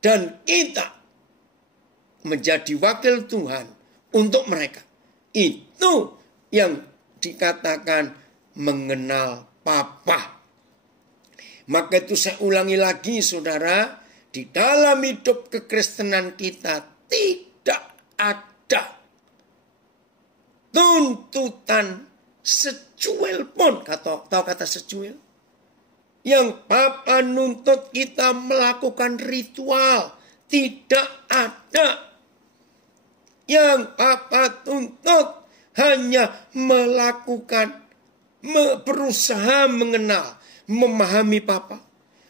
Dan kita menjadi wakil Tuhan untuk mereka. Itu yang dikatakan mengenal Bapa. Maka itu saya ulangi lagi saudara, di dalam hidup kekristenan kita tidak ada tuntutan secuil pun, tahu kata secuil? Yang Bapa nuntut kita melakukan ritual, tidak ada. Yang Bapa tuntut hanya melakukan, berusaha mengenal, memahami Bapa.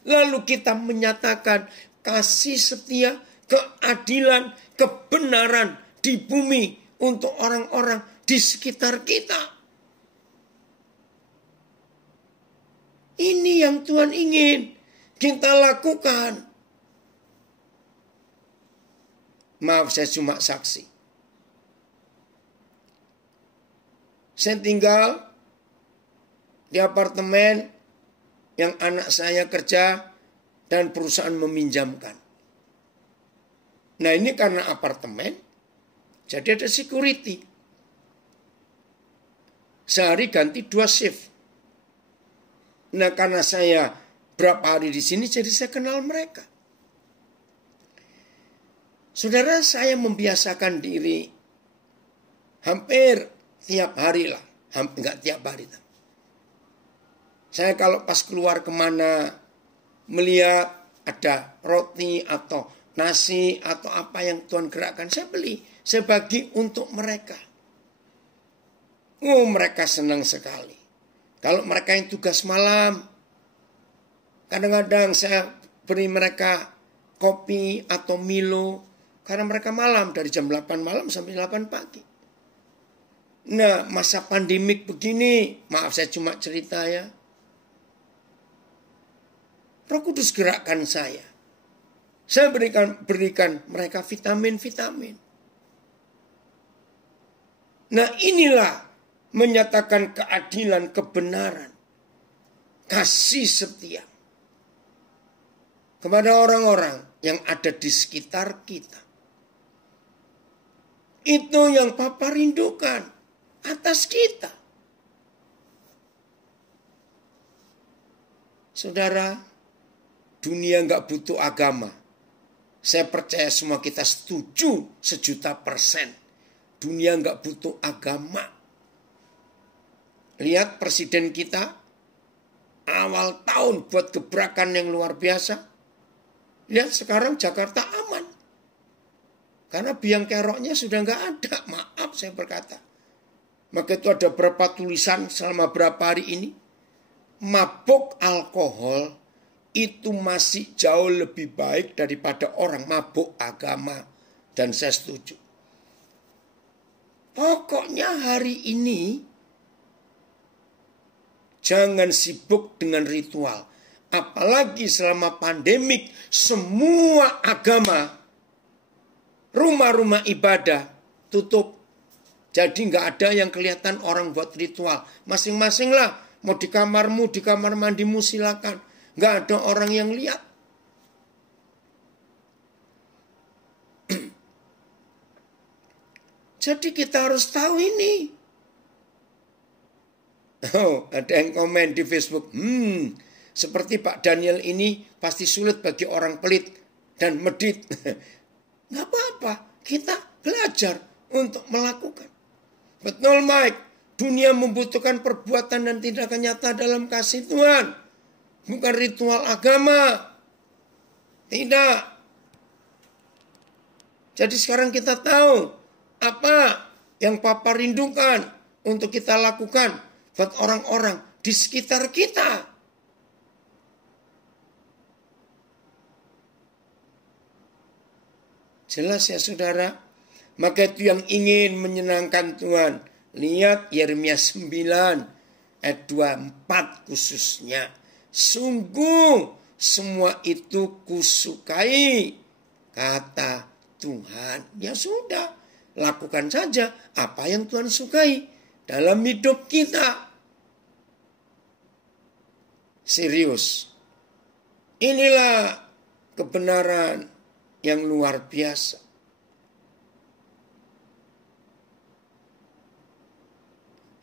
Lalu kita menyatakan kasih setia, keadilan, kebenaran di bumi untuk orang-orang di sekitar kita. Ini yang Tuhan ingin kita lakukan. Maaf, saya cuma saksi. Saya tinggal di apartemen yang anak saya kerja dan perusahaan meminjamkan. Nah, ini karena apartemen, jadi ada security. Sehari ganti 2 shift. Nah, karena saya berapa hari di sini, jadi saya kenal mereka. Saudara, saya membiasakan diri hampir tiap hari lah. Enggak tiap hari. Saya kalau pas keluar kemana, melihat ada roti atau nasi atau apa yang Tuhan gerakkan, saya beli. Saya bagi untuk mereka. Mereka senang sekali. Kalau mereka yang tugas malam, kadang-kadang saya beri mereka kopi atau Milo. Karena mereka malam, dari jam 8 malam sampai 8 pagi. Nah, masa pandemik begini, maaf saya cuma cerita ya. Roh Kudus gerakkan saya. Saya berikan mereka vitamin-vitamin. Nah, inilah menyatakan keadilan, kebenaran, kasih setia kepada orang-orang yang ada di sekitar kita. Itu yang Papa rindukan atas kita. Saudara, dunia nggak butuh agama. Saya percaya semua kita setuju 1.000.000%. Dunia nggak butuh agama. Lihat presiden kita awal tahun buat gebrakan yang luar biasa. Lihat sekarang Jakarta aman. Karena biang keroknya sudah nggak ada. Maaf saya berkata. Maka itu ada berapa tulisan selama berapa hari ini. Mabuk alkohol itu masih jauh lebih baik daripada orang mabuk agama. Dan saya setuju. Pokoknya hari ini jangan sibuk dengan ritual. Apalagi selama pandemik semua agama, rumah-rumah ibadah tutup. Jadi nggak ada yang kelihatan orang buat ritual. Masing-masing lah. Mau di kamarmu, di kamar mandimu silakan. Nggak ada orang yang lihat. Jadi kita harus tahu ini. Oh, ada yang komen di Facebook. Seperti Pak Daniel ini pasti sulit bagi orang pelit dan medit. Nggak apa-apa. Kita belajar untuk melakukan. Betul Mike. Dunia membutuhkan perbuatan dan tindakan nyata dalam kasih Tuhan. Bukan ritual agama. Tidak. Jadi sekarang kita tahu apa yang Papa rindukan untuk kita lakukan buat orang-orang di sekitar kita. Jelas ya saudara? Maka itu yang ingin menyenangkan Tuhan. Lihat Yeremia 9 ayat 24 khususnya. Sungguh semua itu kusukai, kata Tuhan. Ya sudah, lakukan saja apa yang Tuhan sukai dalam hidup kita. Serius. Inilah kebenaran yang luar biasa.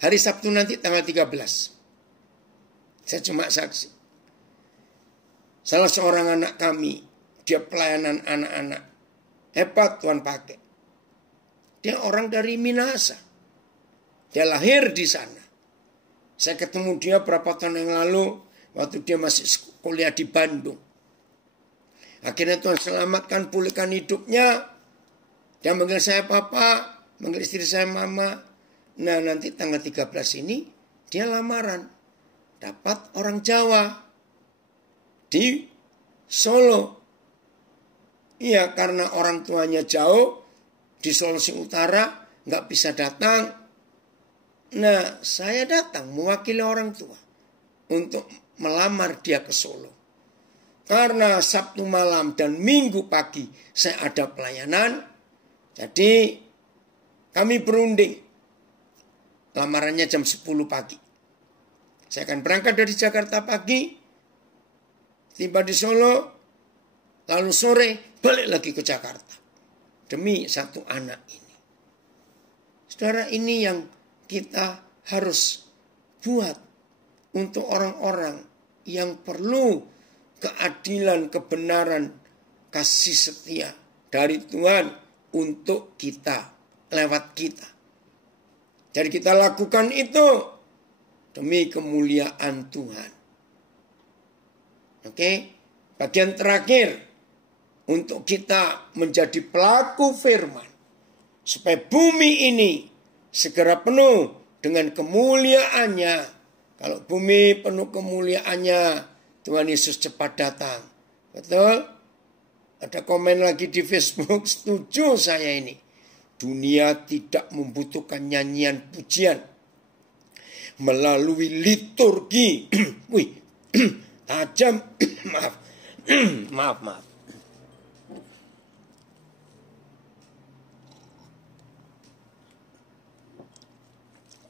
Hari Sabtu nanti tanggal 13. Saya cuma saksi. Salah seorang anak kami, dia pelayanan anak-anak. Hebat Tuhan pakai. Dia orang dari Minahasa. Dia lahir di sana. Saya ketemu dia berapa tahun yang lalu, waktu dia masih kuliah di Bandung. Akhirnya Tuhan selamatkan, pulihkan hidupnya. Dia manggil saya papa, manggil istri saya mama. Nah nanti tanggal 13 ini dia lamaran. Dapat orang Jawa di Solo. Iya karena orang tuanya jauh di Sulawesi Utara nggak bisa datang. Nah saya datang mewakili orang tua untuk melamar dia ke Solo. Karena Sabtu malam dan Minggu pagi saya ada pelayanan. Jadi kami berunding. Lamarannya jam 10 pagi. Saya akan berangkat dari Jakarta pagi. Tiba di Solo. Lalu sore balik lagi ke Jakarta. Demi satu anak ini. Saudara ini yang kita harus buat. Untuk orang-orang yang perlu keadilan, kebenaran, kasih setia dari Tuhan untuk kita, lewat kita. Jadi kita lakukan itu demi kemuliaan Tuhan. Oke, bagian terakhir untuk kita menjadi pelaku firman. Supaya bumi ini segera penuh dengan kemuliaannya. Kalau bumi penuh kemuliaannya, Tuhan Yesus cepat datang. Betul? Ada komen lagi di Facebook, setuju saya ini. Dunia tidak membutuhkan nyanyian pujian. Melalui liturgi. Wih, tajam. maaf.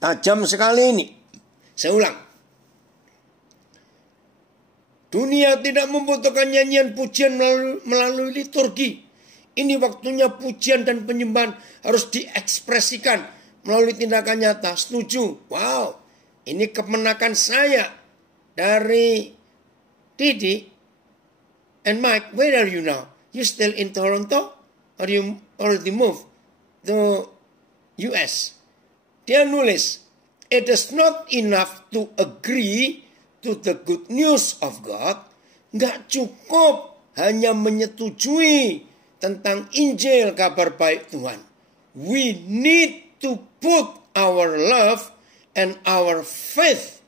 Tajam sekali ini. Saya ulang. Dunia tidak membutuhkan nyanyian pujian melalui liturgi. Ini waktunya pujian dan penyembahan harus diekspresikan melalui tindakan nyata. Setuju. Wow. Ini kemenakan saya dari Didi and Mike. Where are you now? You still in Toronto? Or you already moved to US? Dia nulis, it is not enough to agree to the good news of God. Nggak cukup hanya menyetujui tentang Injil kabar baik Tuhan. We need to put our love and our faith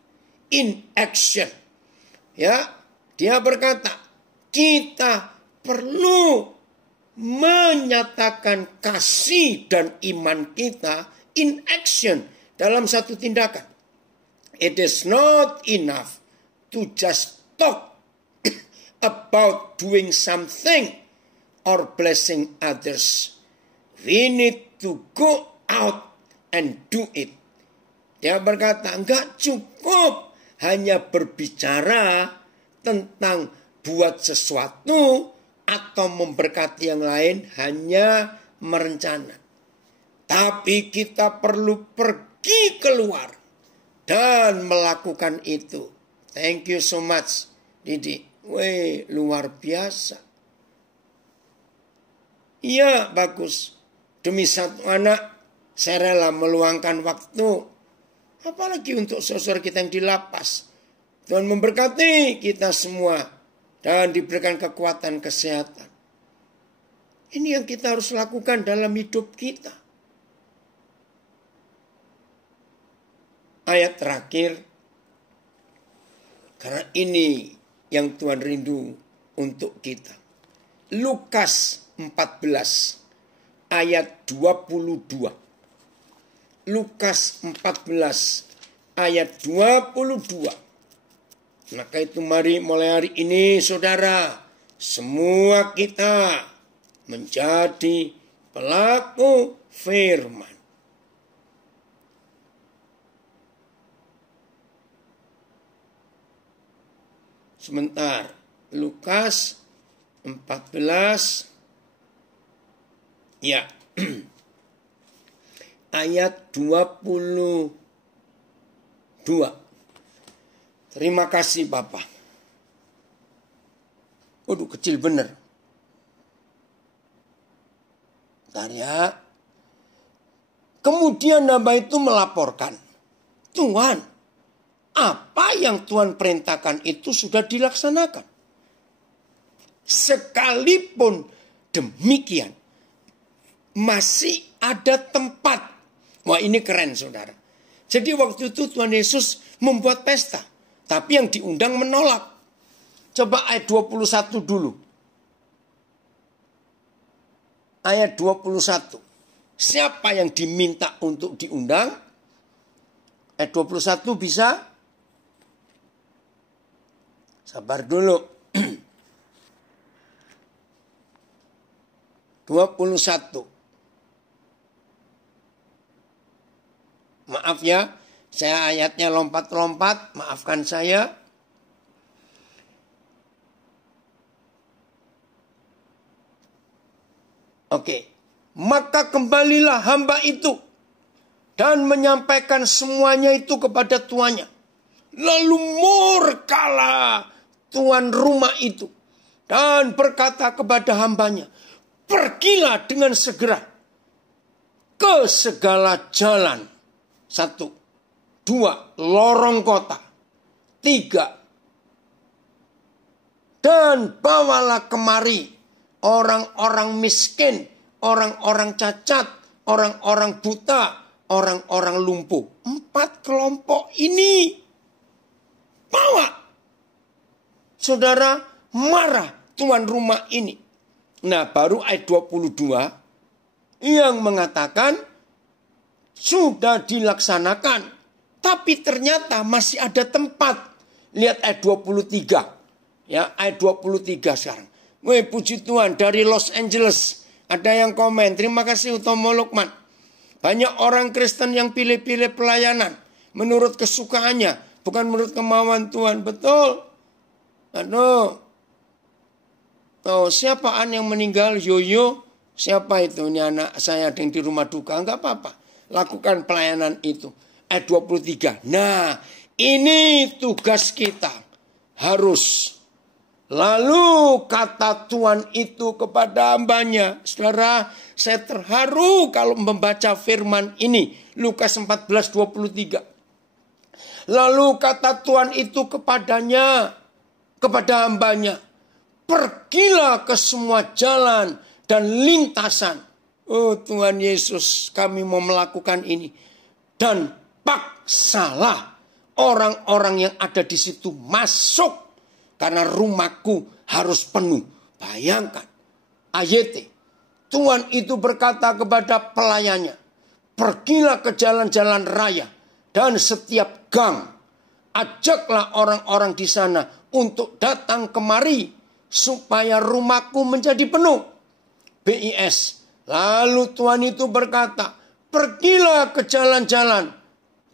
in action. Ya, dia berkata, kita perlu menyatakan kasih dan iman kita in action, dalam satu tindakan. It is not enough to just talk about doing something or blessing others. We need to go out and do it. Dia berkata, enggak cukup hanya berbicara tentang buat sesuatu atau memberkati yang lain, hanya merencana. Tapi kita perlu pergi keluar dan melakukan itu. Thank you so much, Didi. Wih, luar biasa. Iya, bagus. Demi satu anak, saya rela meluangkan waktu. Apalagi untuk saudara kita yang di lapas. Tuhan memberkati kita semua dan diberikan kekuatan kesehatan. Ini yang kita harus lakukan dalam hidup kita. Ayat terakhir, karena ini yang Tuhan rindu untuk kita. Lukas 14 ayat 22. Lukas 14 ayat 22. Maka itu mari mulai hari ini saudara, semua kita menjadi pelaku firman. Sebentar, Lukas 14, ya, ayat 22. Terima kasih Bapak. Waduh, kecil bener. Bentar ya. Kemudian hamba itu melaporkan, Tuhan, apa yang Tuhan perintahkan itu sudah dilaksanakan. Sekalipun demikian, masih ada tempat. Wah, ini keren saudara. Jadi waktu itu Tuhan Yesus membuat pesta. Tapi yang diundang menolak. Coba ayat 21 dulu. Ayat 21. Siapa yang diminta untuk diundang? Ayat 21 bisa? Sabar dulu. 21. Maaf ya, saya ayatnya lompat-lompat, maafkan saya. Oke, maka kembalilah hamba itu dan menyampaikan semuanya itu kepada tuannya. Lalu murkalah tuan rumah itu dan berkata kepada hambanya, pergilah dengan segera ke segala jalan. 1, 2, lorong kota. 3, dan bawalah kemari orang-orang miskin, orang-orang cacat, orang-orang buta, orang-orang lumpuh. 4 kelompok ini bawa. Saudara, marah tuan rumah ini. Nah, baru ayat 22 yang mengatakan sudah dilaksanakan. Tapi ternyata masih ada tempat. Lihat ayat 23. Ya, ayat 23 sekarang. Wih, puji Tuhan, dari Los Angeles ada yang komen. Terima kasih Utomo Lukman. Banyak orang Kristen yang pilih-pilih pelayanan menurut kesukaannya, bukan menurut kemauan Tuhan. Betul. Aduh. Tuh, siapaan yang meninggal? Yoyo. Siapa itu? Ini anak saya ada yang di rumah duka. Enggak apa-apa. Lakukan pelayanan itu. Ayat 23. Nah, ini tugas kita. Harus. Lalu kata Tuhan itu kepada hambanya. Saudara, saya terharu kalau membaca firman ini. Lukas 14:23. Lalu kata Tuhan itu kepadanya, kepada hambanya. Pergilah ke semua jalan dan lintasan. Oh Tuhan Yesus, kami mau melakukan ini. Dan paksalah orang-orang yang ada di situ masuk. Karena rumahku harus penuh. Bayangkan. Ayat. Tuhan itu berkata kepada pelayannya. Pergilah ke jalan-jalan raya. Dan setiap gang. Ajaklah orang-orang di sana untuk datang kemari. Supaya rumahku menjadi penuh. BIS. Lalu Tuhan itu berkata. Pergilah ke jalan-jalan.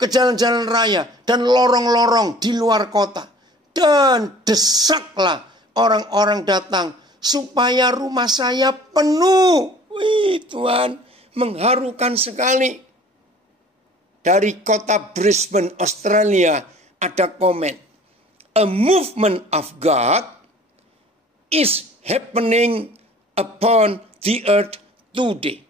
Ke jalan-jalan raya. Dan lorong-lorong di luar kota. Dan desaklah orang-orang datang supaya rumah saya penuh. Wih, Tuhan, mengharukan sekali. Dari kota Brisbane, Australia, ada komen. A movement of God is happening upon the earth today.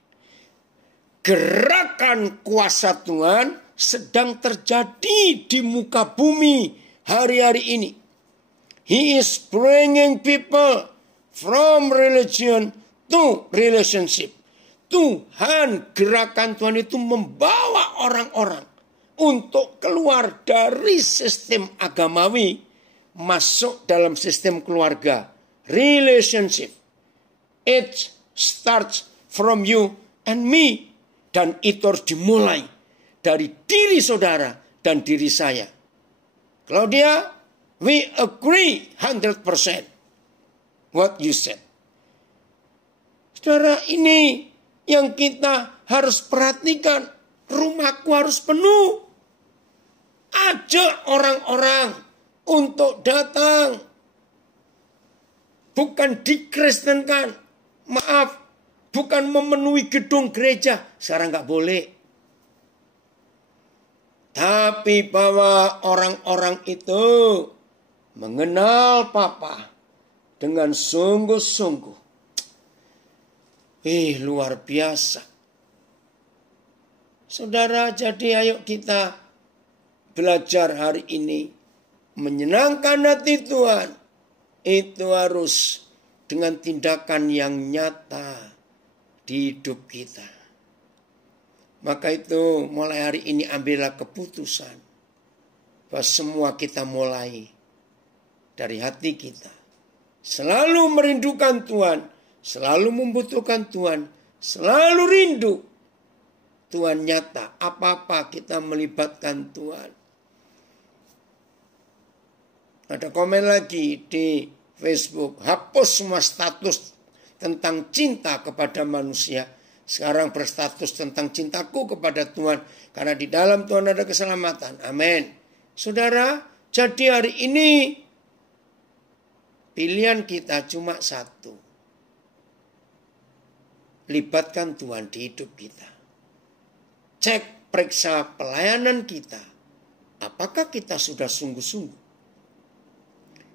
Gerakan kuasa Tuhan sedang terjadi di muka bumi hari-hari ini. He is bringing people from religion to relationship. Tuhan, gerakan Tuhan itu membawa orang-orang untuk keluar dari sistem agamawi, masuk dalam sistem keluarga, relationship. It starts from you and me. Dan itu harus dimulai dari diri saudara dan diri saya. Claudia, we agree 100% what you said. Saudara, ini yang kita harus perhatikan. Rumahku harus penuh. Ajak orang-orang untuk datang. Bukan dikristenkan. Maaf, bukan memenuhi gedung gereja. Sekarang nggak boleh. Tapi bahwa orang-orang itu mengenal Papa dengan sungguh-sungguh. Luar biasa. Saudara, jadi ayo kita belajar hari ini. Menyenangkan hati Tuhan. Itu harus dengan tindakan yang nyata di hidup kita. Maka itu mulai hari ini ambillah keputusan. Bahwa semua kita mulai dari hati kita. Selalu merindukan Tuhan. Selalu membutuhkan Tuhan. Selalu rindu. Tuhan nyata. Apa-apa kita melibatkan Tuhan. Ada komen lagi di Facebook. Hapus semua status tentang cinta kepada manusia. Sekarang berstatus tentang cintaku kepada Tuhan. Karena di dalam Tuhan ada keselamatan. Amin. Saudara, jadi hari ini pilihan kita cuma satu. Libatkan Tuhan di hidup kita. Cek, periksa pelayanan kita. Apakah kita sudah sungguh-sungguh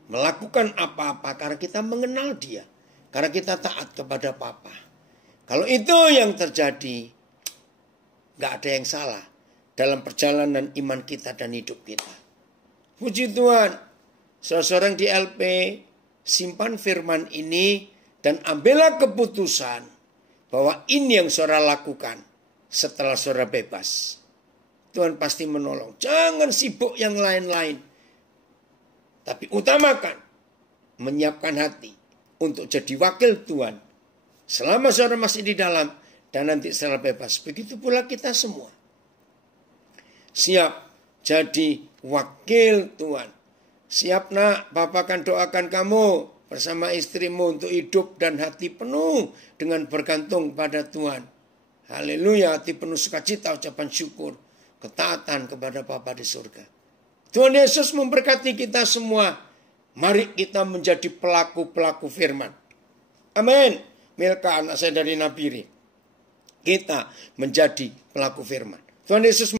melakukan apa-apa karena kita mengenal Dia. Karena kita taat kepada Papa. Kalau itu yang terjadi, gak ada yang salah. dalam perjalanan iman kita dan hidup kita. Puji Tuhan, seorang di LP, simpan firman ini dan ambillah keputusan bahwa ini yang saudara lakukan setelah saudara bebas. Tuhan pasti menolong. Jangan sibuk yang lain-lain. Tapi utamakan menyiapkan hati untuk jadi wakil Tuhan. Selama saudara masih di dalam dan nanti setelah bebas. Begitu pula kita semua. Siap jadi wakil Tuhan. Siap nak, Bapak akan doakan kamu bersama istrimu untuk hidup dan hati penuh dengan bergantung pada Tuhan. Haleluya, hati penuh sukacita, ucapan syukur, ketaatan kepada Bapa di surga. Tuhan Yesus memberkati kita semua. Mari kita menjadi pelaku-pelaku firman. Amin. Milka, anak saya dari Nabiri. Kita menjadi pelaku firman. Tuhan Yesus